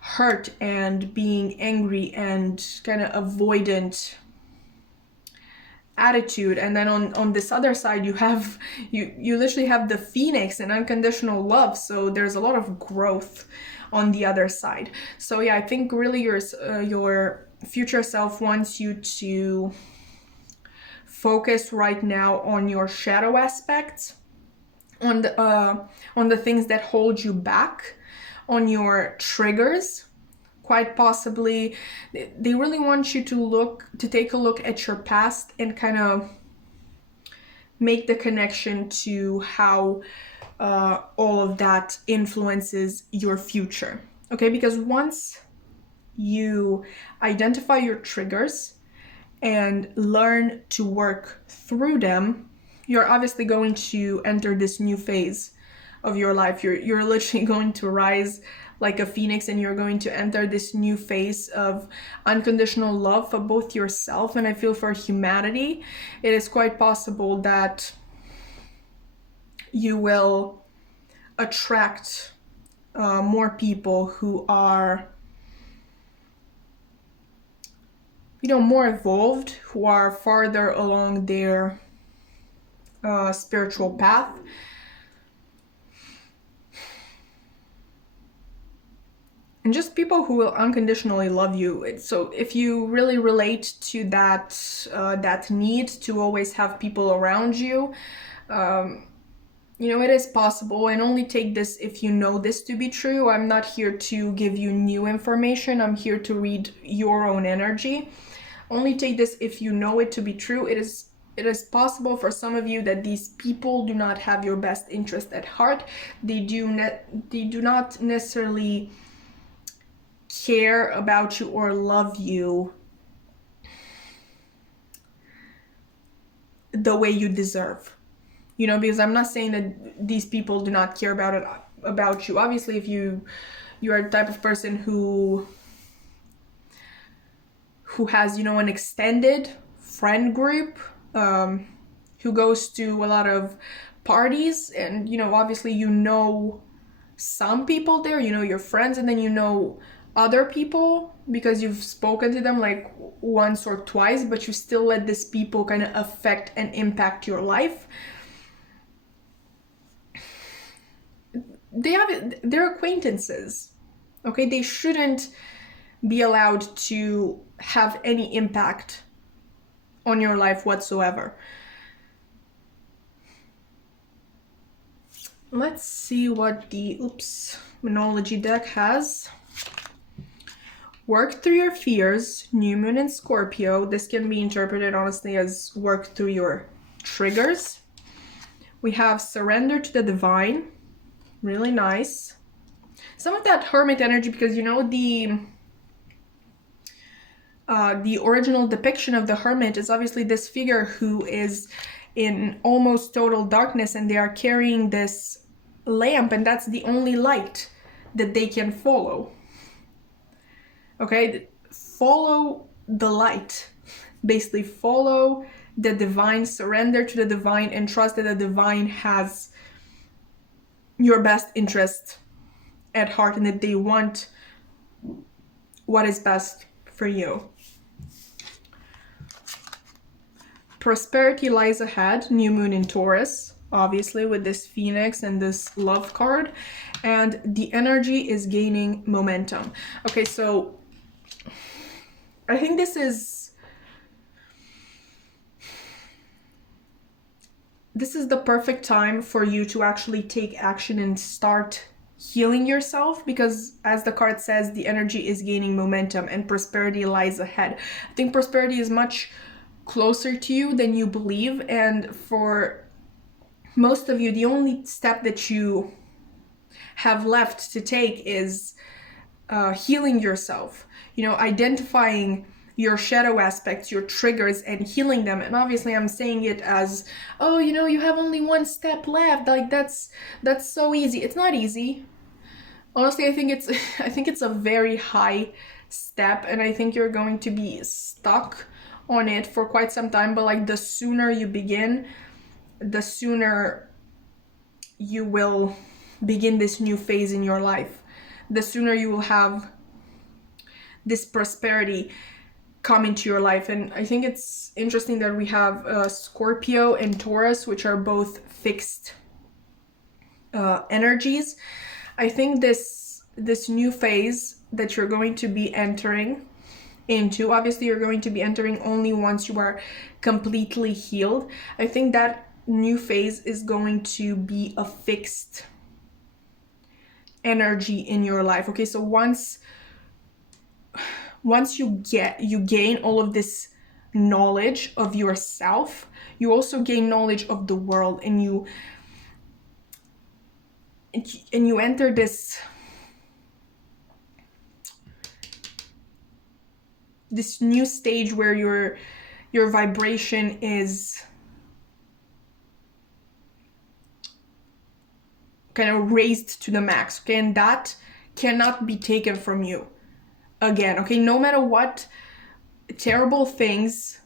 hurt and being angry and kind of avoidant attitude. And then on this other side you have you literally have the Phoenix and unconditional love, so there's a lot of growth on the other side. So yeah, I think really your future self wants you to focus right now on your shadow aspects, on the things that hold you back, on your triggers. Quite possibly they really want you to take a look at your past and kind of make the connection to how all of that influences your future. Okay, because once you identify your triggers and learn to work through them, you're obviously going to enter this new phase of your life. You're literally going to rise like a phoenix, and you're going to enter this new phase of unconditional love for both yourself and I feel for humanity. It is quite possible that you will attract more people who are, more evolved, who are farther along their spiritual path. And just people who will unconditionally love you. So if you really relate to that need to always have people around you, You know, it is possible, and only take this if you know this to be true. I'm not here to give you new information. I'm here to read your own energy. Only take this if you know it to be true. It is possible for some of you that these people do not have your best interest at heart. They do not necessarily care about you or love you the way you deserve. You know, because I'm not saying that these people do not care about you. Obviously, if you are the type of person who has, you know, an extended friend group, who goes to a lot of parties, and, you know, obviously you know some people there, you know, your friends, and then you know other people because you've spoken to them like once or twice, but you still let these people kind of affect and impact your life. They're acquaintances, okay? They shouldn't be allowed to have any impact on your life whatsoever. Let's see what the Monology deck has. Work through your fears, New Moon in Scorpio. This can be interpreted honestly as work through your triggers. We have Surrender to the Divine. Really nice. Some of that Hermit energy, because, you know, the original depiction of the Hermit is obviously this figure who is in almost total darkness, and they are carrying this lamp, and that's the only light that they can follow. Okay, follow the light. Basically, follow the divine, surrender to the divine, and trust that the divine has your best interest at heart and that they want what is best for you. Prosperity lies ahead, New Moon in Taurus, obviously, with this Phoenix and this Love card, and the energy is gaining momentum. Okay, so I think this is the perfect time for you to actually take action and start healing yourself, because as the card says, the energy is gaining momentum and prosperity lies ahead. I think prosperity is much closer to you than you believe, and for most of you, the only step that you have left to take is healing yourself, you know, identifying your shadow aspects, your triggers, and healing them. And obviously I'm saying it as, oh, you know, you have only one step left, like that's so easy. It's not easy. Honestly, I think it's a very high step, and I think you're going to be stuck on it for quite some time. But like, the sooner you begin, the sooner you will begin this new phase in your life. The sooner you will have this prosperity come into your life. And I think it's interesting that we have Scorpio and Taurus, which are both fixed energies. I think this new phase that you're going to be entering into, obviously you're going to be entering only once you are completely healed. I think that new phase is going to be a fixed energy in your life. Okay, so once you gain all of this knowledge of yourself, you also gain knowledge of the world, and you enter this new stage where your vibration is kind of raised to the max, okay? And that cannot be taken from you again, okay? No matter what terrible things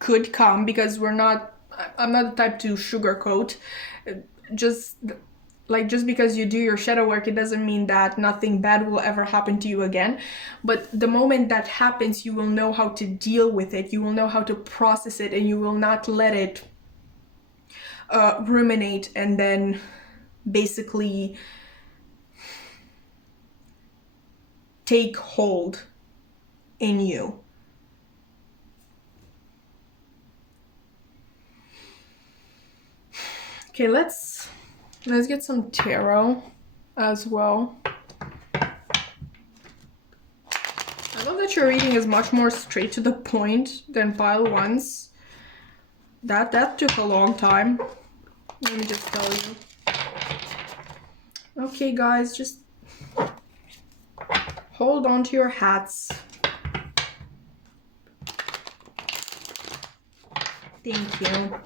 could come, because I'm not the type to sugarcoat. Just because you do your shadow work, it doesn't mean that nothing bad will ever happen to you again. But the moment that happens, you will know how to deal with it. You will know how to process it, and you will not let it ruminate and then basically take hold in you. Okay, let's get some tarot as well. I love that your reading is much more straight to the point than pile ones. That took a long time. Let me just tell you. Okay, guys, just hold on to your hats. Thank you.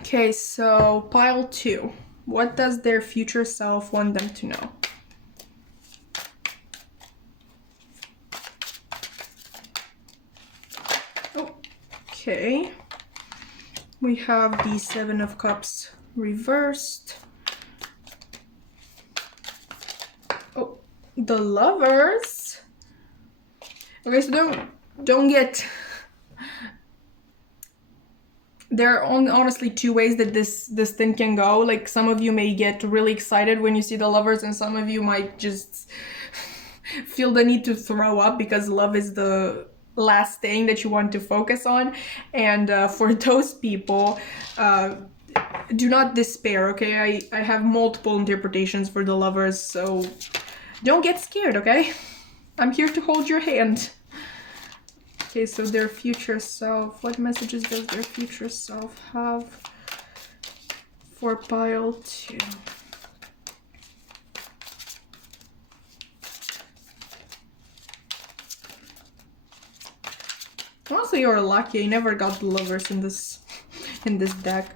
Okay, so pile 2. What does their future self want them to know? Okay, we have the 7 of Cups reversed. Oh, the Lovers. Okay, so don't get... There are honestly 2 ways that this thing can go. Like, some of you may get really excited when you see the Lovers, and some of you might just feel the need to throw up because love is the last thing that you want to focus on. And for those people, do not despair, okay? I have multiple interpretations for the Lovers, so don't get scared, okay? I'm here to hold your hand. Okay, so their future self. What messages does their future self have for pile 2? Honestly, you're lucky. I never got the Lovers in this deck.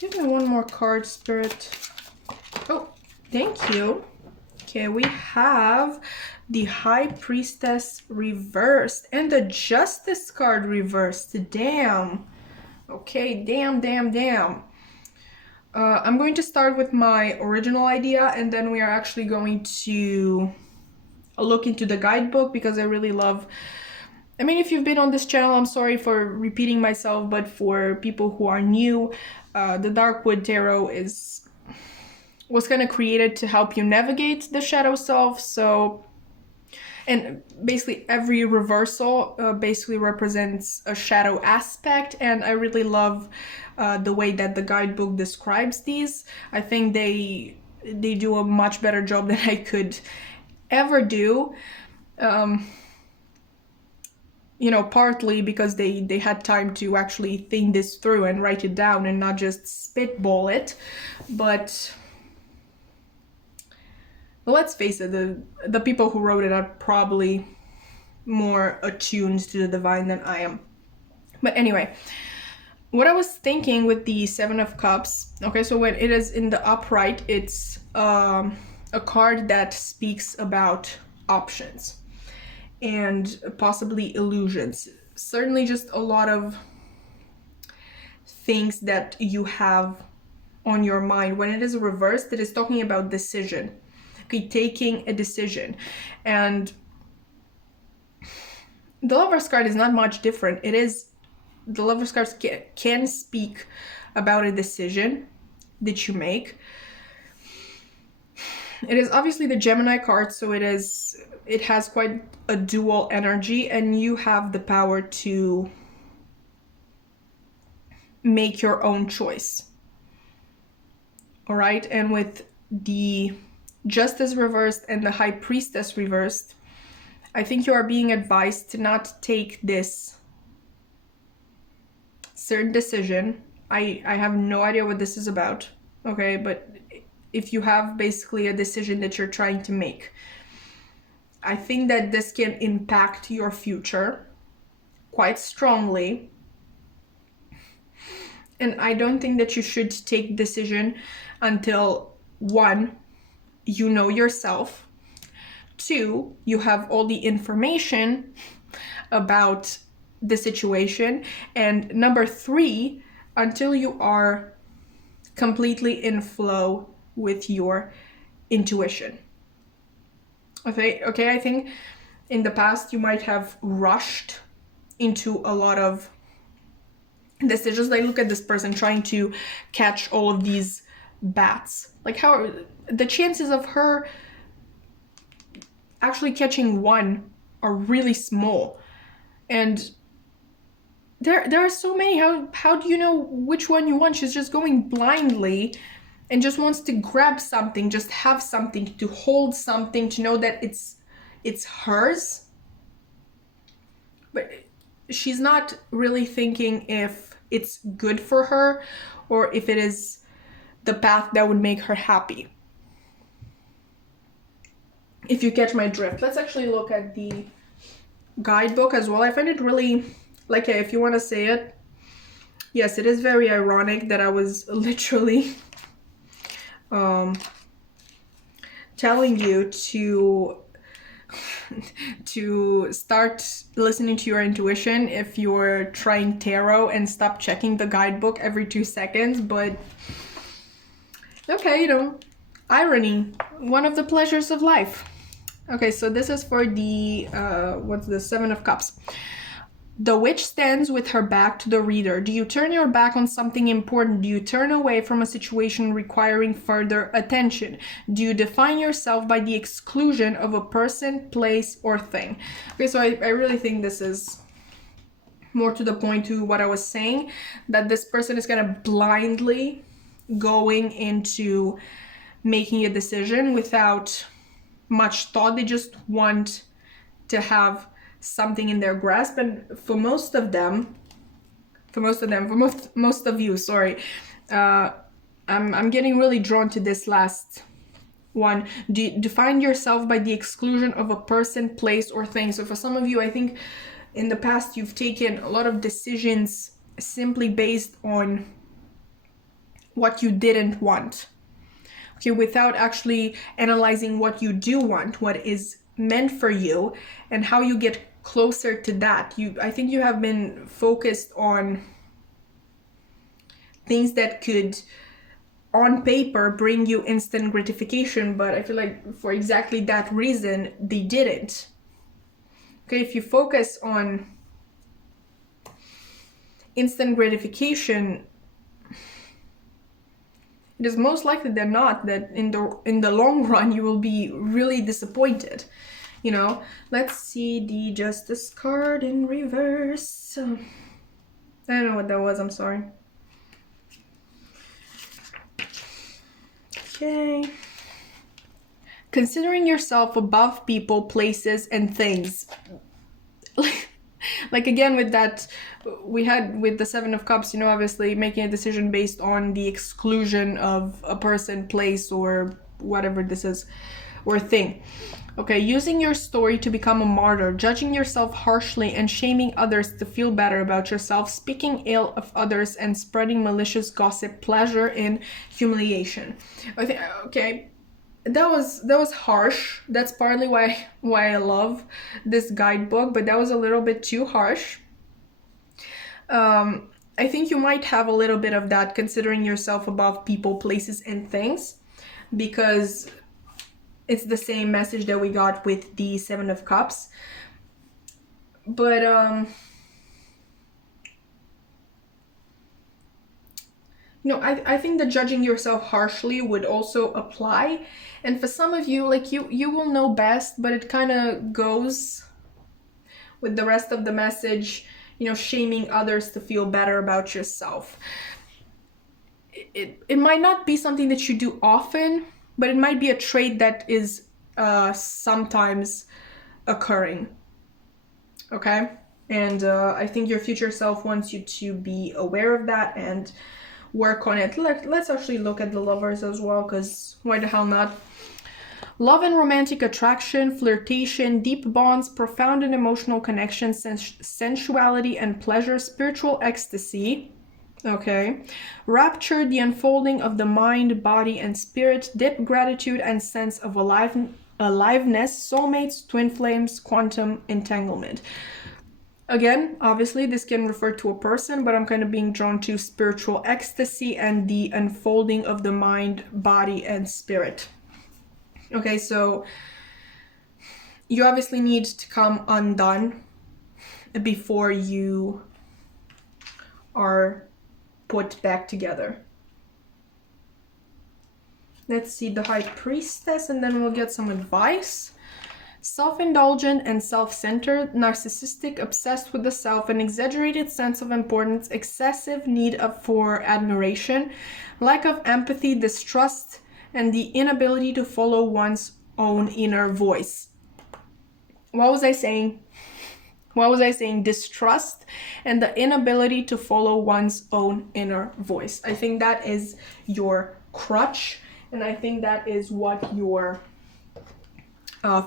Give me one more card, Spirit. Oh, thank you. Okay, we have the High Priestess reversed and the Justice card reversed. Damn. Okay, damn. I'm going to start with my original idea, and then we are actually going to look into the guidebook because I really love... I mean, if you've been on this channel, I'm sorry for repeating myself, but for people who are new, the Darkwood Tarot was kind of created to help you navigate the shadow self. So, and basically every reversal basically represents a shadow aspect, and I really love the way that the guidebook describes these. I think they do a much better job than I could ever do. You know, partly because they had time to actually think this through and write it down and not just spitball it. But let's face it, the people who wrote it are probably more attuned to the divine than I am. But anyway, what I was thinking with the 7 of Cups, okay, so when it is in the upright, it's a card that speaks about options and possibly illusions. Certainly just a lot of things that you have on your mind. When it is reversed, it is talking about decision. Okay, taking a decision. And the Lover's card is not much different. It is, the Lover's cards can speak about a decision that you make. It is obviously the Gemini card, so it has quite a dual energy, and you have the power to make your own choice. All right, and with the Justice reversed and the High Priestess reversed, I think you are being advised to not take this certain decision. I have no idea what this is about, okay, but if you have basically a decision that you're trying to make, I think that this can impact your future quite strongly. And I don't think that you should take decision until 1, you know yourself, 2, you have all the information about the situation, and number 3, until you are completely in flow with your intuition. Okay, I think in the past you might have rushed into a lot of decisions. Like, look at this person trying to catch all of these bats. Like, how the chances of her actually catching one are really small. And there are so many. How do you know which one you want? She's just going blindly and just wants to grab something, just have something, to hold something, to know that it's hers. But she's not really thinking if it's good for her or if it is the path that would make her happy. If you catch my drift. Let's actually look at the guidebook as well. I find it really, like, if you want to say it, yes, it is very ironic that I was literally telling you to start listening to your intuition if you're trying tarot and stop checking the guidebook every 2 seconds. But okay, you know, irony, one of the pleasures of life. Okay, so this is for the what's the Seven of Cups. The witch stands with her back to the reader. Do you turn your back on something important? Do you turn away from a situation requiring further attention? Do you define yourself by the exclusion of a person, place, or thing? Okay, so I really think this is more to the point to what I was saying, that this person is kind of blindly going into making a decision without much thought. They just want to have something in their grasp. And for most of you, sorry, I'm getting really drawn to this last one. Do you define yourself by the exclusion of a person, place, or thing? So for some of you, I think in the past you've taken a lot of decisions simply based on what you didn't want, okay, without actually analyzing what you do want, what is meant for you, and how you get closer to that. I think you have been focused on things that could on paper bring you instant gratification, but I feel like for exactly that reason they didn't. Okay, if you focus on instant gratification, it is most likely than not that in the long run you will be really disappointed. You know, let's see the Justice card in reverse. I don't know what that was, I'm sorry. Okay. Considering yourself above people, places, and things. Like again with that, we had with the Seven of Cups, you know, obviously making a decision based on the exclusion of a person, place, or whatever this is, or thing. Okay, using your story to become a martyr, judging yourself harshly and shaming others to feel better about yourself, speaking ill of others and spreading malicious gossip, pleasure in humiliation. Okay, that was harsh. That's partly why I love this guidebook, but that was a little bit too harsh. I think you might have a little bit of that, considering yourself above people, places, and things, because it's the same message that we got with the Seven of Cups. But no, I think that judging yourself harshly would also apply. And for some of you, like you will know best, but it kind of goes with the rest of the message, you know, shaming others to feel better about yourself. It might not be something that you do often, but it might be a trait that is sometimes occurring. Okay? And I think your future self wants you to be aware of that and work on it. Let's actually look at the Lovers as well, because why the hell not? Love and romantic attraction, flirtation, deep bonds, profound and emotional connection, sensuality and pleasure, spiritual ecstasy. Okay. Rapture, the unfolding of the mind, body, and spirit, deep gratitude and sense of aliveness, soulmates, twin flames, quantum entanglement. Again, obviously this can refer to a person, but I'm kind of being drawn to spiritual ecstasy and the unfolding of the mind, body, and spirit. Okay, so you obviously need to come undone before you are put back together. Let's see the High Priestess, and then we'll get some advice. Self-indulgent and self-centered, narcissistic, obsessed with the self, an exaggerated sense of importance, excessive need for admiration, lack of empathy, distrust, and the inability to follow one's own inner voice. What was I saying? Distrust and the inability to follow one's own inner voice. I think that is your crutch, and I think that is what your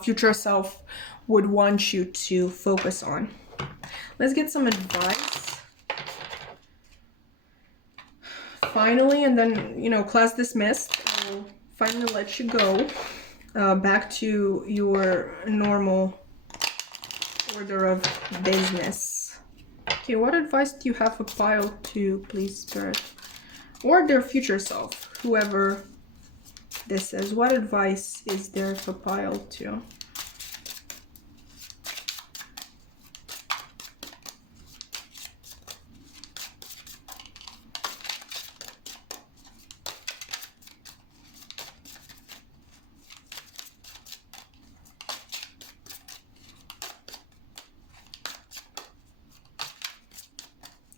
future self would want you to focus on. Let's get some advice. Finally, and then, class dismissed. I'll finally let you go back to your normal order of business. Okay, what advice do you have for pile 2, please, Spirit? Or their future self, whoever this is. What advice is there for pile 2?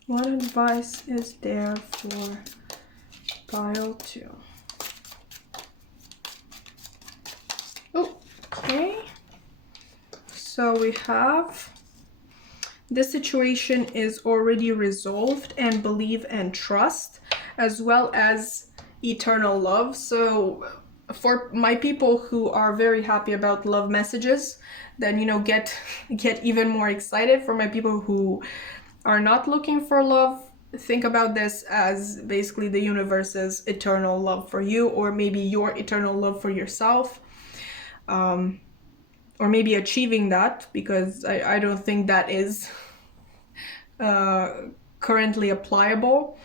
What advice is there for pile 2? Okay, so we have this situation is already resolved and believe and trust, as well as eternal love. So for my people who are very happy about love messages, then get even more excited. For my people who are not looking for love, think about this as basically the universe's eternal love for you, or maybe your eternal love for yourself, or maybe achieving that, because I don't think that is currently applicable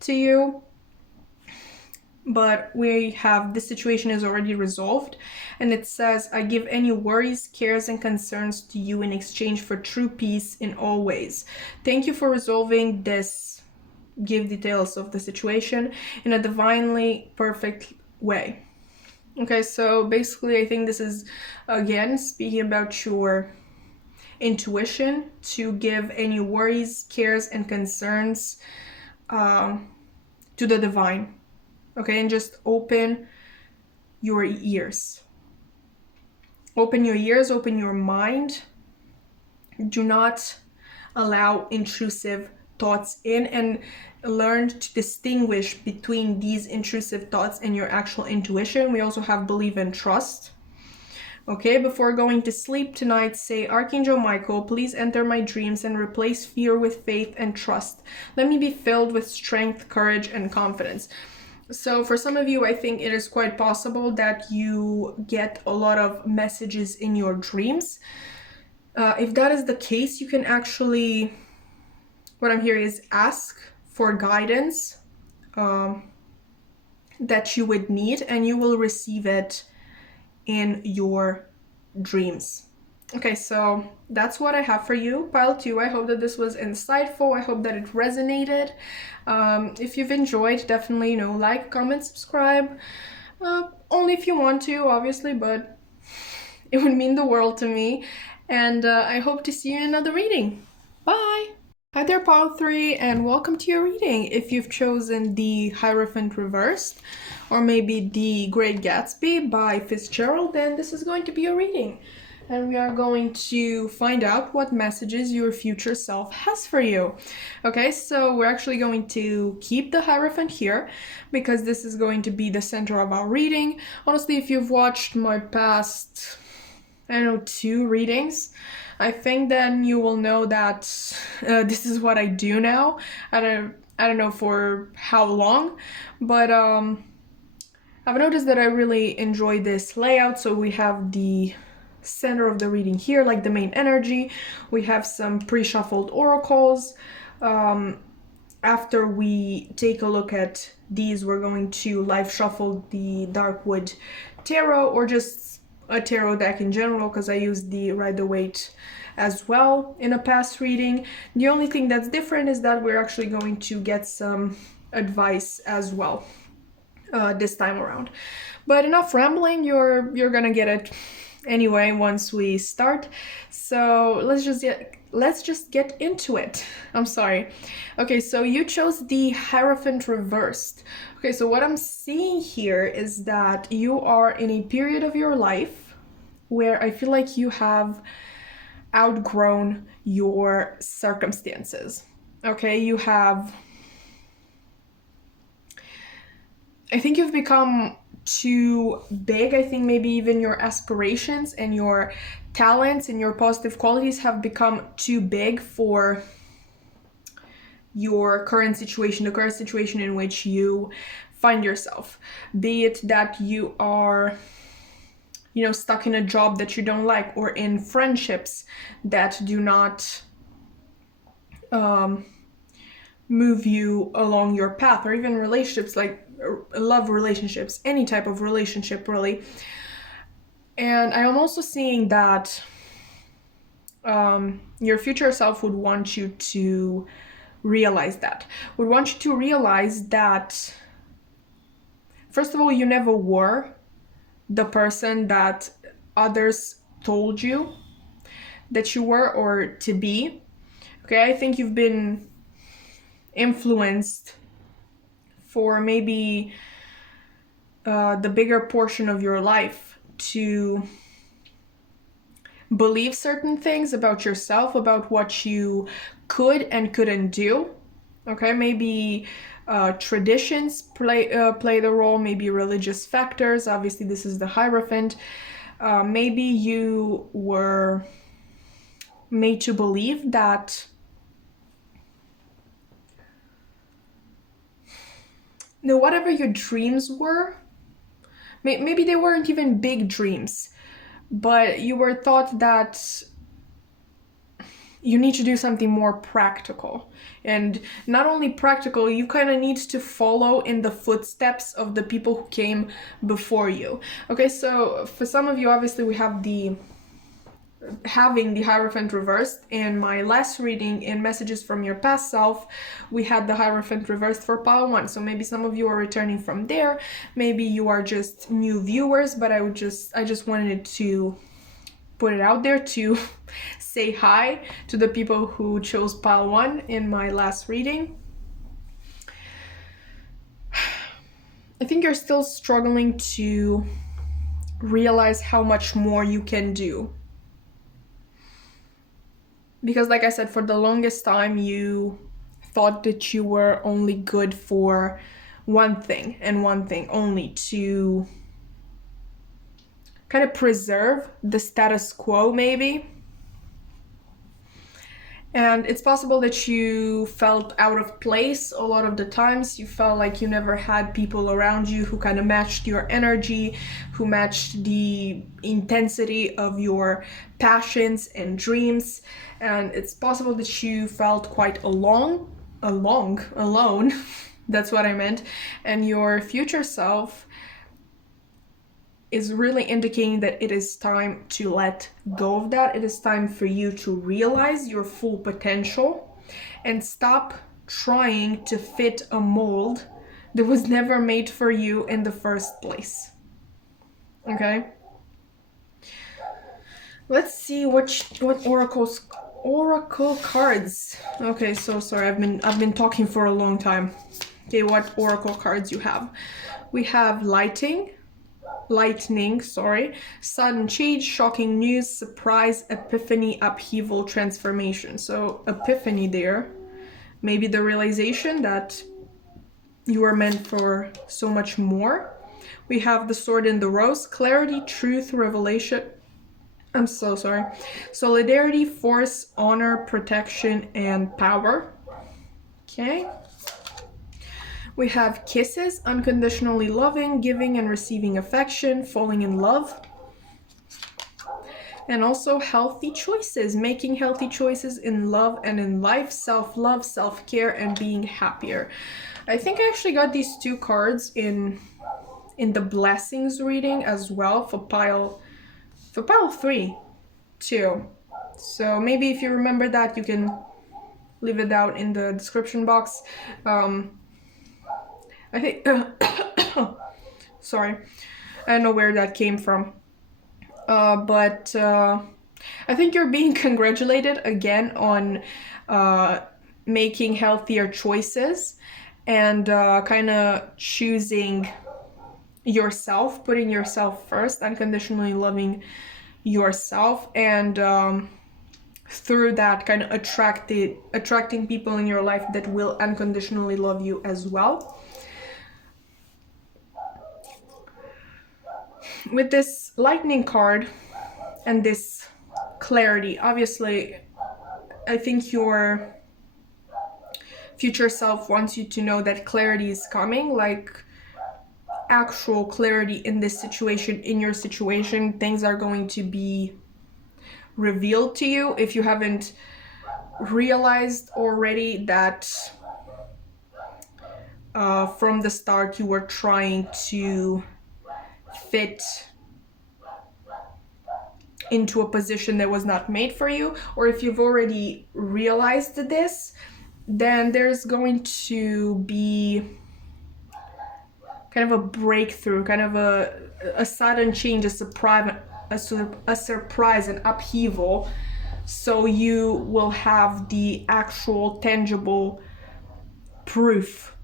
to you. But we have this situation is already resolved, and it says, I give any worries, cares, and concerns to you in exchange for true peace in all ways. Thank you for resolving this. Give details of the situation in a divinely perfect way. Okay, so basically I think this is, again, speaking about your intuition to give any worries, cares, and concerns to the divine. Okay, and just open your ears. Open your ears, open your mind. Do not allow intrusive thoughts in, and learn to distinguish between these intrusive thoughts and your actual intuition. We also have believe and trust. Okay, before going to sleep tonight, say, Archangel Michael, please enter my dreams and replace fear with faith and trust. Let me be filled with strength, courage, and confidence. So for some of you, I think it is quite possible that you get a lot of messages in your dreams. If that is the case, you can actually, what I'm hearing is, ask for guidance that you would need, and you will receive it in your dreams. Okay, so that's what I have for you, pile 2. I hope that this was insightful. I hope that it resonated. If you've enjoyed, definitely, like, comment, subscribe. Only if you want to, obviously, but it would mean the world to me. And I hope to see you in another reading. Bye! Hi there, pile 3, and welcome to your reading. If you've chosen the Hierophant reversed, or maybe the Great Gatsby by Fitzgerald, then this is going to be your reading. And we are going to find out what messages your future self has for you. Okay, so we're actually going to keep the Hierophant here, because this is going to be the center of our reading. Honestly, if you've watched my past, 2 readings, I think then you will know that this is what I do now. I don't know for how long, but I've noticed that I really enjoy this layout. So we have the center of the reading here, like the main energy. We have some pre-shuffled oracles. After we take a look at these, we're going to live shuffle the Darkwood Tarot, or just a tarot deck in general, because I used the Waite as well in a past reading. The only thing that's different is that we're actually going to get some advice as well this time around. But enough rambling, you're gonna get it anyway, once we start. So let's just get into it. I'm sorry. Okay, so you chose the Hierophant reversed. Okay, so what I'm seeing here is that you are in a period of your life where I feel like you have outgrown your circumstances. Okay, I think you've become too big. I think maybe even your aspirations and your talents and your positive qualities have become too big for your current situation, the current situation in which you find yourself. Be it that you are, stuck in a job that you don't like, or in friendships that do not move you along your path, or even relationships like love relationships, any type of relationship really. And I am also seeing that your future self would want you to realize that. First of all, you never were the person that others told you that you were or to be. Okay, I think you've been influenced for maybe the bigger portion of your life to believe certain things about yourself, about what you could and couldn't do. Okay, maybe traditions play the role, maybe religious factors. Obviously, this is the Hierophant. Maybe you were made to believe that whatever your dreams were, maybe they weren't even big dreams, but you were taught that you need to do something more practical. And not only practical, you kind of need to follow in the footsteps of the people who came before you. Okay, so for some of you, obviously, we have having the Hierophant reversed. In my last reading in Messages from Your Past Self, we had the Hierophant reversed for pile 1. So maybe some of you are returning from there, maybe you are just new viewers, but I just wanted to put it out there to say hi to the people who chose pile 1 in my last reading. I think you're still struggling to realize how much more you can do. Because like I said, for the longest time, you thought that you were only good for one thing and one thing only, to kind of preserve the status quo maybe. And it's possible that you felt out of place a lot of the times. You felt like you never had people around you who kind of matched your energy, who matched the intensity of your passions and dreams. And it's possible that you felt quite alone. That's what I meant. And your future self is really indicating that it is time to let go of that. It is time for you to realize your full potential and stop trying to fit a mold that was never made for you in the first place. Okay? Let's see what oracle cards. Okay, so sorry, I've been talking for a long time. Okay, what oracle cards you have? We have lightning, sudden change, shocking news, surprise, epiphany, upheaval, transformation. So epiphany there, maybe the realization that you are meant for so much more. We have the sword and the rose, clarity, truth, revelation. I'm so sorry. Solidarity, force, honor, protection, and power. Okay. We have kisses, unconditionally loving, giving and receiving affection, falling in love. And also healthy choices, making healthy choices in love and in life, self-love, self-care, and being happier. I think I actually got these two cards in the blessings reading as well for pile 3 too. So maybe if you remember that, you can leave it down in the description box. I think, sorry, I don't know where that came from. But I think you're being congratulated again on making healthier choices and kind of choosing yourself, putting yourself first, unconditionally loving yourself, and through that kind of attracting people in your life that will unconditionally love you as well. With this lightning card and this clarity, obviously I think your future self wants you to know that clarity is coming, like actual clarity in this situation, in your situation. Things are going to be revealed to you if you haven't realized already that from the start you were trying to fit into a position that was not made for you, or if you've already realized this, then there's going to be kind of a breakthrough, kind of a sudden change, a surprise, an upheaval. So you will have the actual tangible proof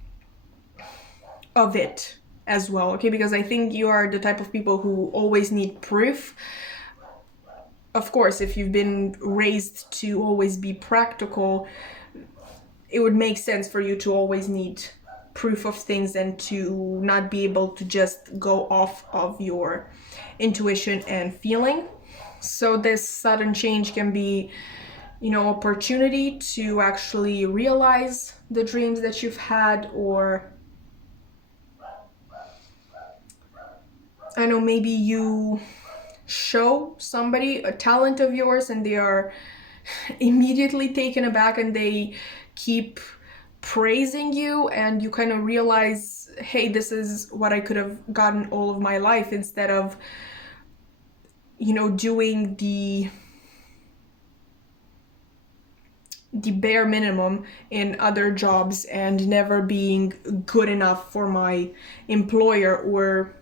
of it as well, okay? Because I think you are the type of people who always need proof. Of course, if you've been raised to always be practical, it would make sense for you to always need proof of things and to not be able to just go off of your intuition and feeling. So this sudden change can be, opportunity to actually realize the dreams that you've had, or I know maybe you show somebody a talent of yours and they are immediately taken aback and they keep praising you, and you kind of realize, hey, this is what I could have gotten all of my life, instead of doing the bare minimum in other jobs and never being good enough for my employer, or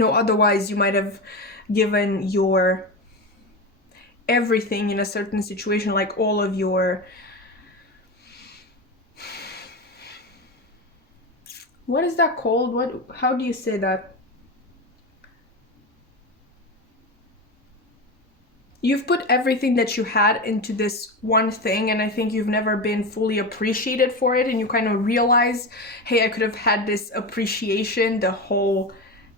otherwise you might have given your everything in a certain situation, like all of your, what is that called? How do you say that? You've put everything that you had into this one thing, and I think you've never been fully appreciated for it, and you kind of realize, hey, I could have had this appreciation the whole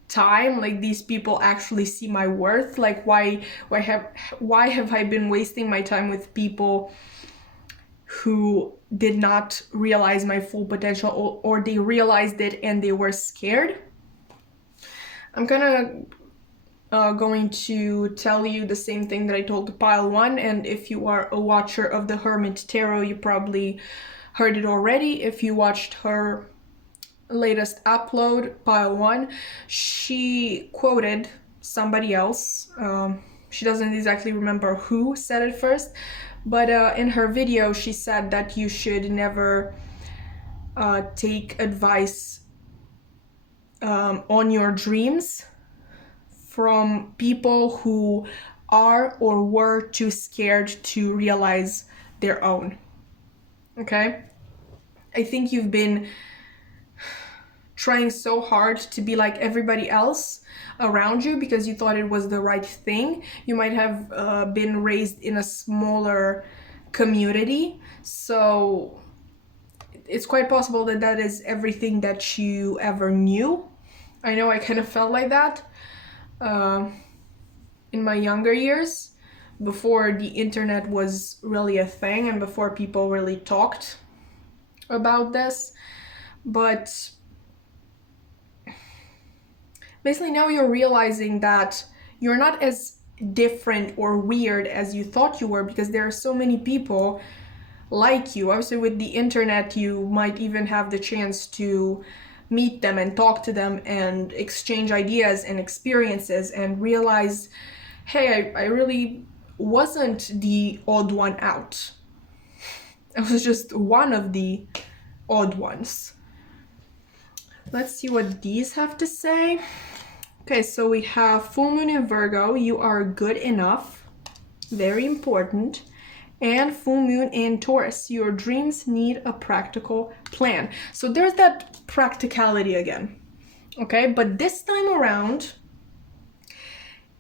time. Like, these people actually see my worth. Like, why have I been wasting my time with people who did not realize my full potential, or they realized it and they were scared? I'm kind of going to tell you the same thing that I told Pile 1, and if you are a watcher of the Hermit Tarot, you probably heard it already. If you watched her latest upload, Pile 1, she quoted somebody else. She doesn't exactly remember who said it first, but in her video she said that you should never take advice on your dreams from people who are or were too scared to realize their own. Okay? I think you've been trying so hard to be like everybody else around you because you thought it was the right thing. You might have been raised in a smaller community, so it's quite possible that that is everything that you ever knew. I know I kind of felt like that in my younger years, before the internet was really a thing and before people really talked about this. But basically now you're realizing that you're not as different or weird as you thought you were, because there are so many people like you. Obviously with the internet you might even have the chance to meet them and talk to them and exchange ideas and experiences and realize, hey, I really wasn't the odd one out. I was just one of the odd ones. Let's see what these have to say, Okay, so we have full moon in Virgo. You are good enough. Very important. And full moon in Taurus. Your dreams need a practical plan. So there's that practicality again. Okay, but this time around,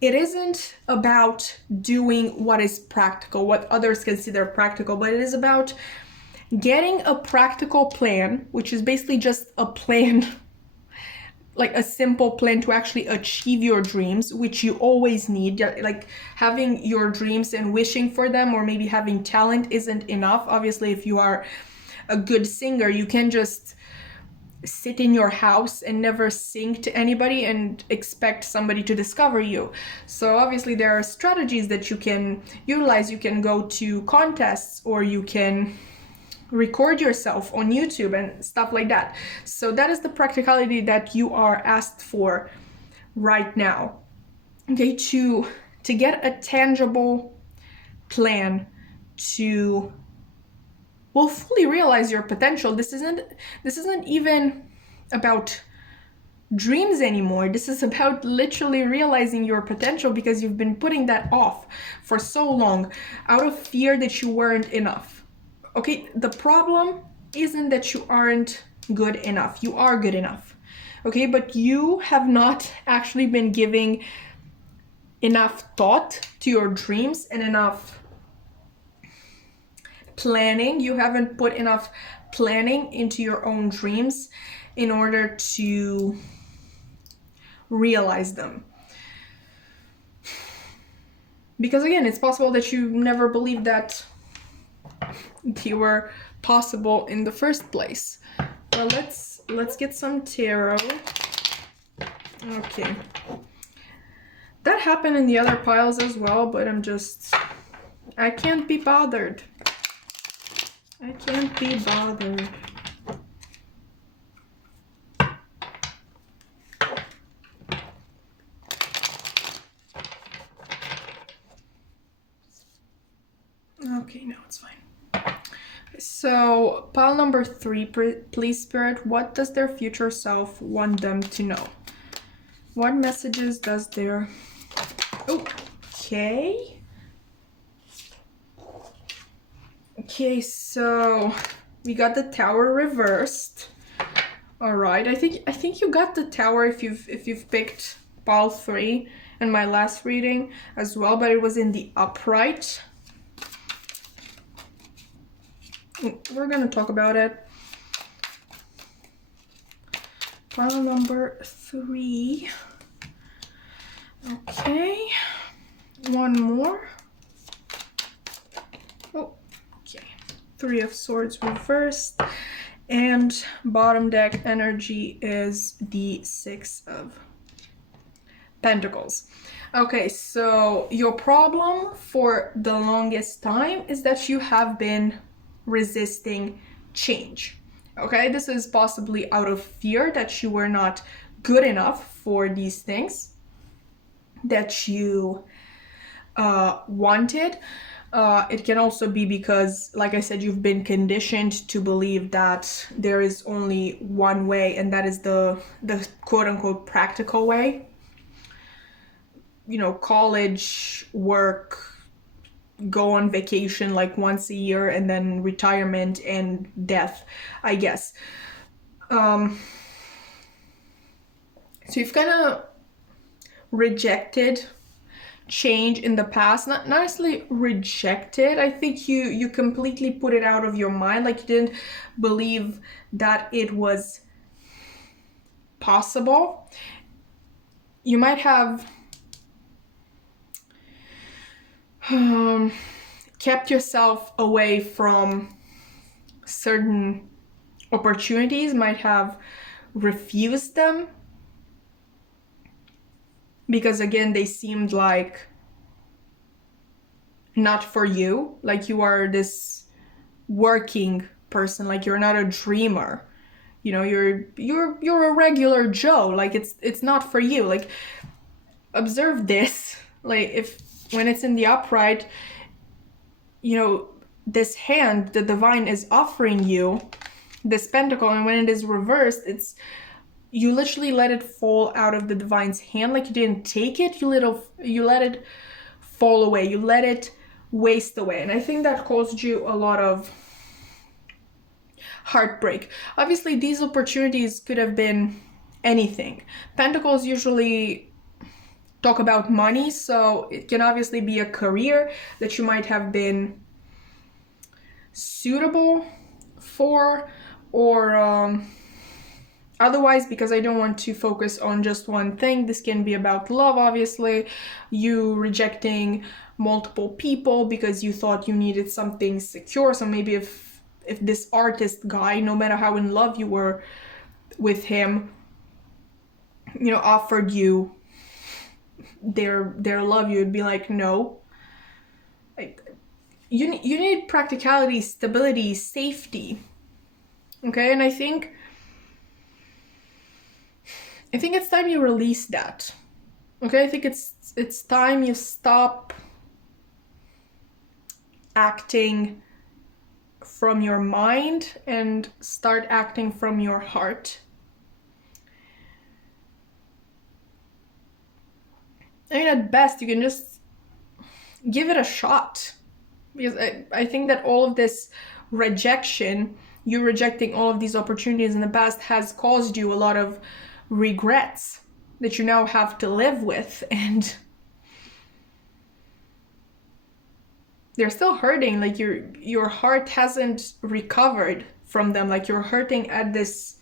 it isn't about doing what is practical, what others consider practical, but it is about getting a practical plan, which is basically just a plan, like a simple plan to actually achieve your dreams, which you always need. Like having your dreams and wishing for them, or maybe having talent isn't enough. Obviously, if you are a good singer, you can just sit in your house and never sing to anybody and expect somebody to discover you. So obviously there are strategies that you can utilize. You can go to contests, or you can record yourself on YouTube and stuff like that. So that is the practicality that you are asked for right now. Okay, to get a tangible plan to fully realize your potential. This isn't even about dreams anymore. This is about literally realizing your potential, because you've been putting that off for so long out of fear that you weren't enough. Okay, the problem isn't that you aren't good enough. You are good enough. Okay, but you have not actually been giving enough thought to your dreams and enough planning. You haven't put enough planning into your own dreams in order to realize them. Because again, it's possible that you never believed that they were possible in the first place. Well, let's get some tarot. Okay. That happened in the other piles as well, but I can't be bothered. I can't be bothered. Okay, no, it's fine. So, pile number 3, please, Spirit, what does their future self want them to know? What messages does their... Oh, okay. Okay, so we got the Tower reversed. All right, I think you got the Tower if you've picked pile 3 in my last reading as well, but it was in the upright. We're gonna talk about it. Pile number 3. Okay, one more. Oh, okay. 3 of Swords reversed, and bottom deck energy is the 6 of Pentacles. Okay, so your problem for the longest time is that you have been resisting change. Okay, this is possibly out of fear that you were not good enough for these things that you wanted. It can also be because, like I said, you've been conditioned to believe that there is only one way, and that is the quote-unquote practical way. You know, college, work, go on vacation like once a year, and then retirement and death, I guess. So you've kind of rejected change in the past. Not necessarily rejected. I think you completely put it out of your mind. Like you didn't believe that it was possible. You might have kept yourself away from certain opportunities, might have refused them because, again, they seemed like not for you. Like you are this working person, like you're not a dreamer. You know, you're a regular Joe. Like it's not for you. Like observe this. Like when it's in the upright, you know, this hand, the divine is offering you this pentacle, and when it is reversed, it's you literally let it fall out of the divine's hand. Like you didn't take it, you let it fall away, you let it waste away. And I think that caused you a lot of heartbreak. Obviously, these opportunities could have been anything. Pentacles usually talk about money, so it can obviously be a career that you might have been suitable for, or otherwise, because I don't want to focus on just one thing, this can be about love, obviously. You rejecting multiple people because you thought you needed something secure. So maybe if this artist guy, no matter how in love you were with him, you know, offered you their love, you would be like, no. Like, you need practicality, stability, safety. Okay, and I think it's time you release that. Okay, I think it's time you stop acting from your mind and start acting from your heart. I mean, at best, you can just give it a shot. Because I think that all of this rejection, you rejecting all of these opportunities in the past, has caused you a lot of regrets that you now have to live with, and they're still hurting. Like your heart hasn't recovered from them. Like you're hurting at this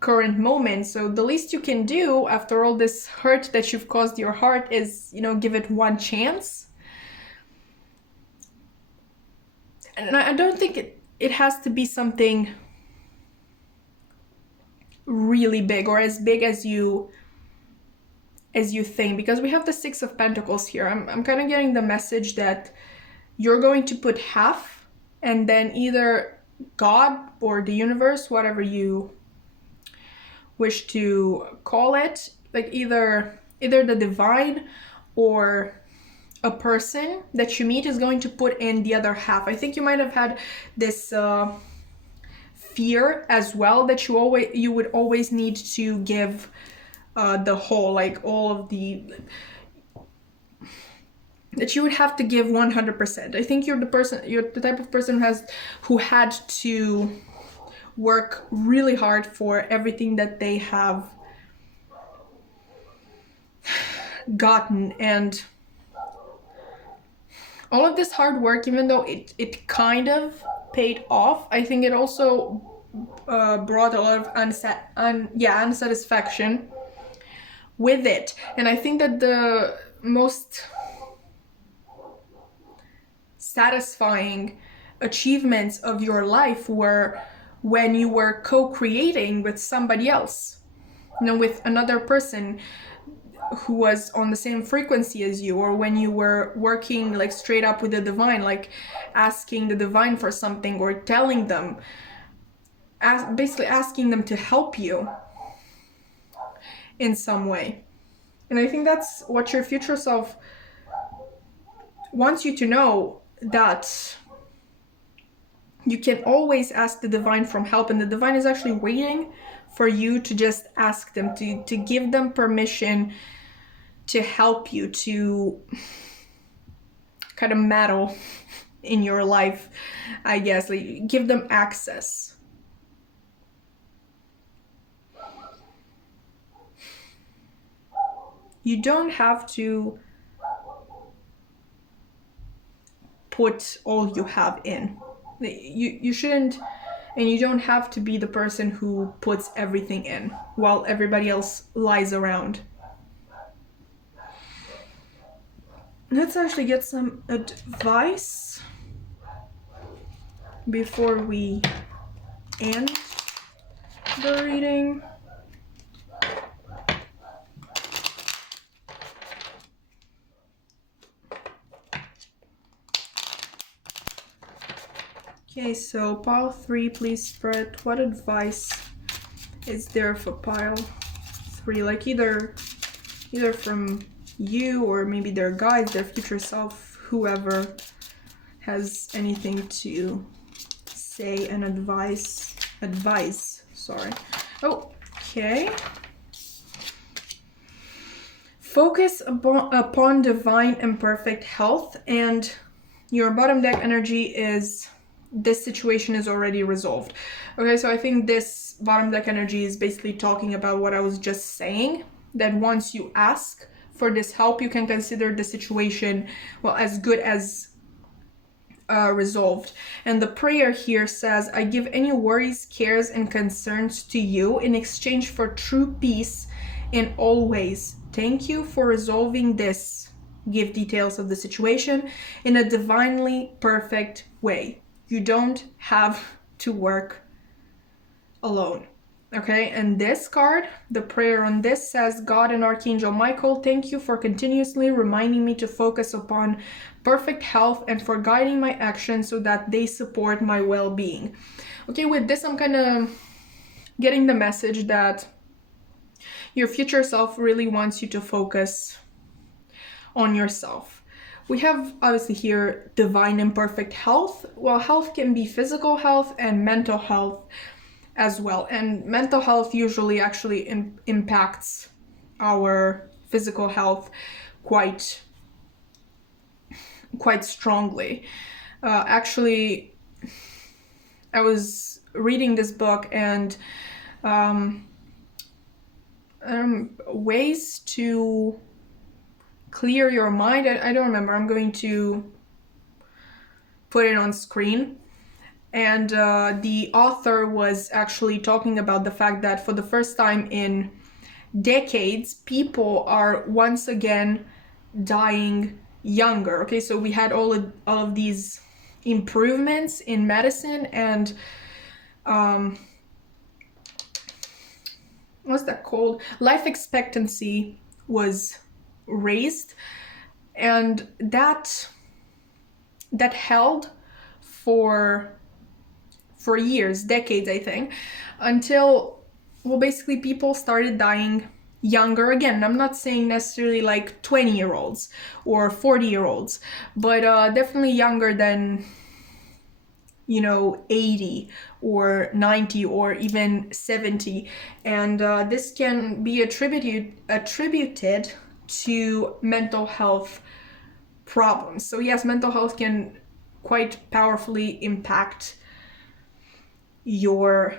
current moment. So the least you can do after all this hurt that you've caused your heart is, you know, give it one chance. And I don't think it has to be something really big or as big as you think, because we have the Six of Pentacles here. I'm kind of getting the message that you're going to put half, and then either God or the universe, whatever you wish to call it, like either the divine or a person that you meet is going to put in the other half. I think you might have had this fear as well, that you would always need to give the whole, like all of that you would have to give 100%. I think you're the type of person who had to work really hard for everything that they have gotten, and all of this hard work, even though it kind of paid off, I think it also brought a lot of unsatisfaction with it. And I think that the most satisfying achievements of your life were when you were co-creating with somebody else, you know, with another person who was on the same frequency as you, or when you were working like straight up with the divine, like asking the divine for something, or telling them, basically asking them to help you in some way. And I think that's what your future self wants you to know, that you can always ask the divine for help, and the divine is actually waiting for you to just ask them, to give them permission to help you, to kind of meddle in your life, I guess, like give them access. You don't have to put all you have in. You shouldn't, and you don't have to be the person who puts everything in while everybody else lies around. Let's actually get some advice before we end the reading. Okay, so pile 3, please spread. What advice is there for pile 3? Like either from you, or maybe their guides, their future self, whoever has anything to say and advise. Sorry. Oh, Okay. Focus upon divine and perfect health, and your bottom deck energy is this situation is already resolved. Okay, so I think this bottom deck energy is basically talking about what I was just saying, that once you ask for this help, you can consider the situation, well, as good as resolved. And the prayer here says, I give any worries, cares, and concerns to you in exchange for true peace in all ways. Thank you for resolving this. Give details of the situation in a divinely perfect way. You don't have to work alone. Okay, and this card, the prayer on this says, God and Archangel Michael, thank you for continuously reminding me to focus upon perfect health and for guiding my actions so that they support my well-being. Okay, with this, I'm kind of getting the message that your future self really wants you to focus on yourself. We have obviously here divine and perfect health. Well, health can be physical health and mental health as well. And mental health usually actually impacts our physical health quite strongly. Actually, I was reading this book and ways to clear your mind. I don't remember. I'm going to put it on screen. And the author was actually talking about the fact that for the first time in decades, people are once again dying younger. Okay, so we had all of these improvements in medicine, and what's that called? Life expectancy was raised, and that held for years, decades, I think, until, well, basically people started dying younger again. I'm not saying necessarily like 20-year-olds or 40-year-olds, but definitely younger than, 80 or 90 or even 70. And this can be attributed to mental health problems. So yes, mental health can quite powerfully impact your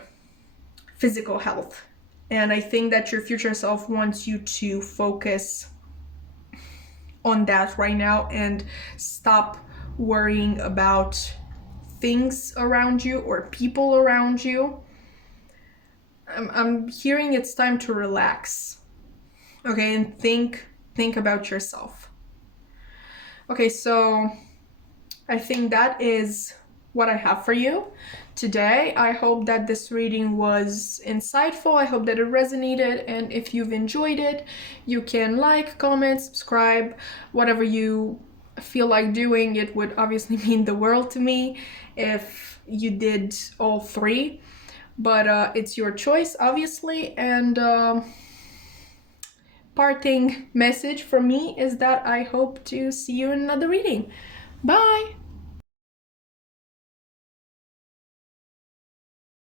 physical health. And I think that your future self wants you to focus on that right now and stop worrying about things around you or people around you. I'm hearing it's time to relax. Okay, and think about yourself. Okay, so I think that is what I have for you today. I hope that this reading was insightful. I hope that it resonated, and if you've enjoyed it, you can like, comment, subscribe, whatever you feel like doing. It would obviously mean the world to me if you did all three, but it's your choice, obviously. And parting message from me is that I hope to see you in another reading. Bye!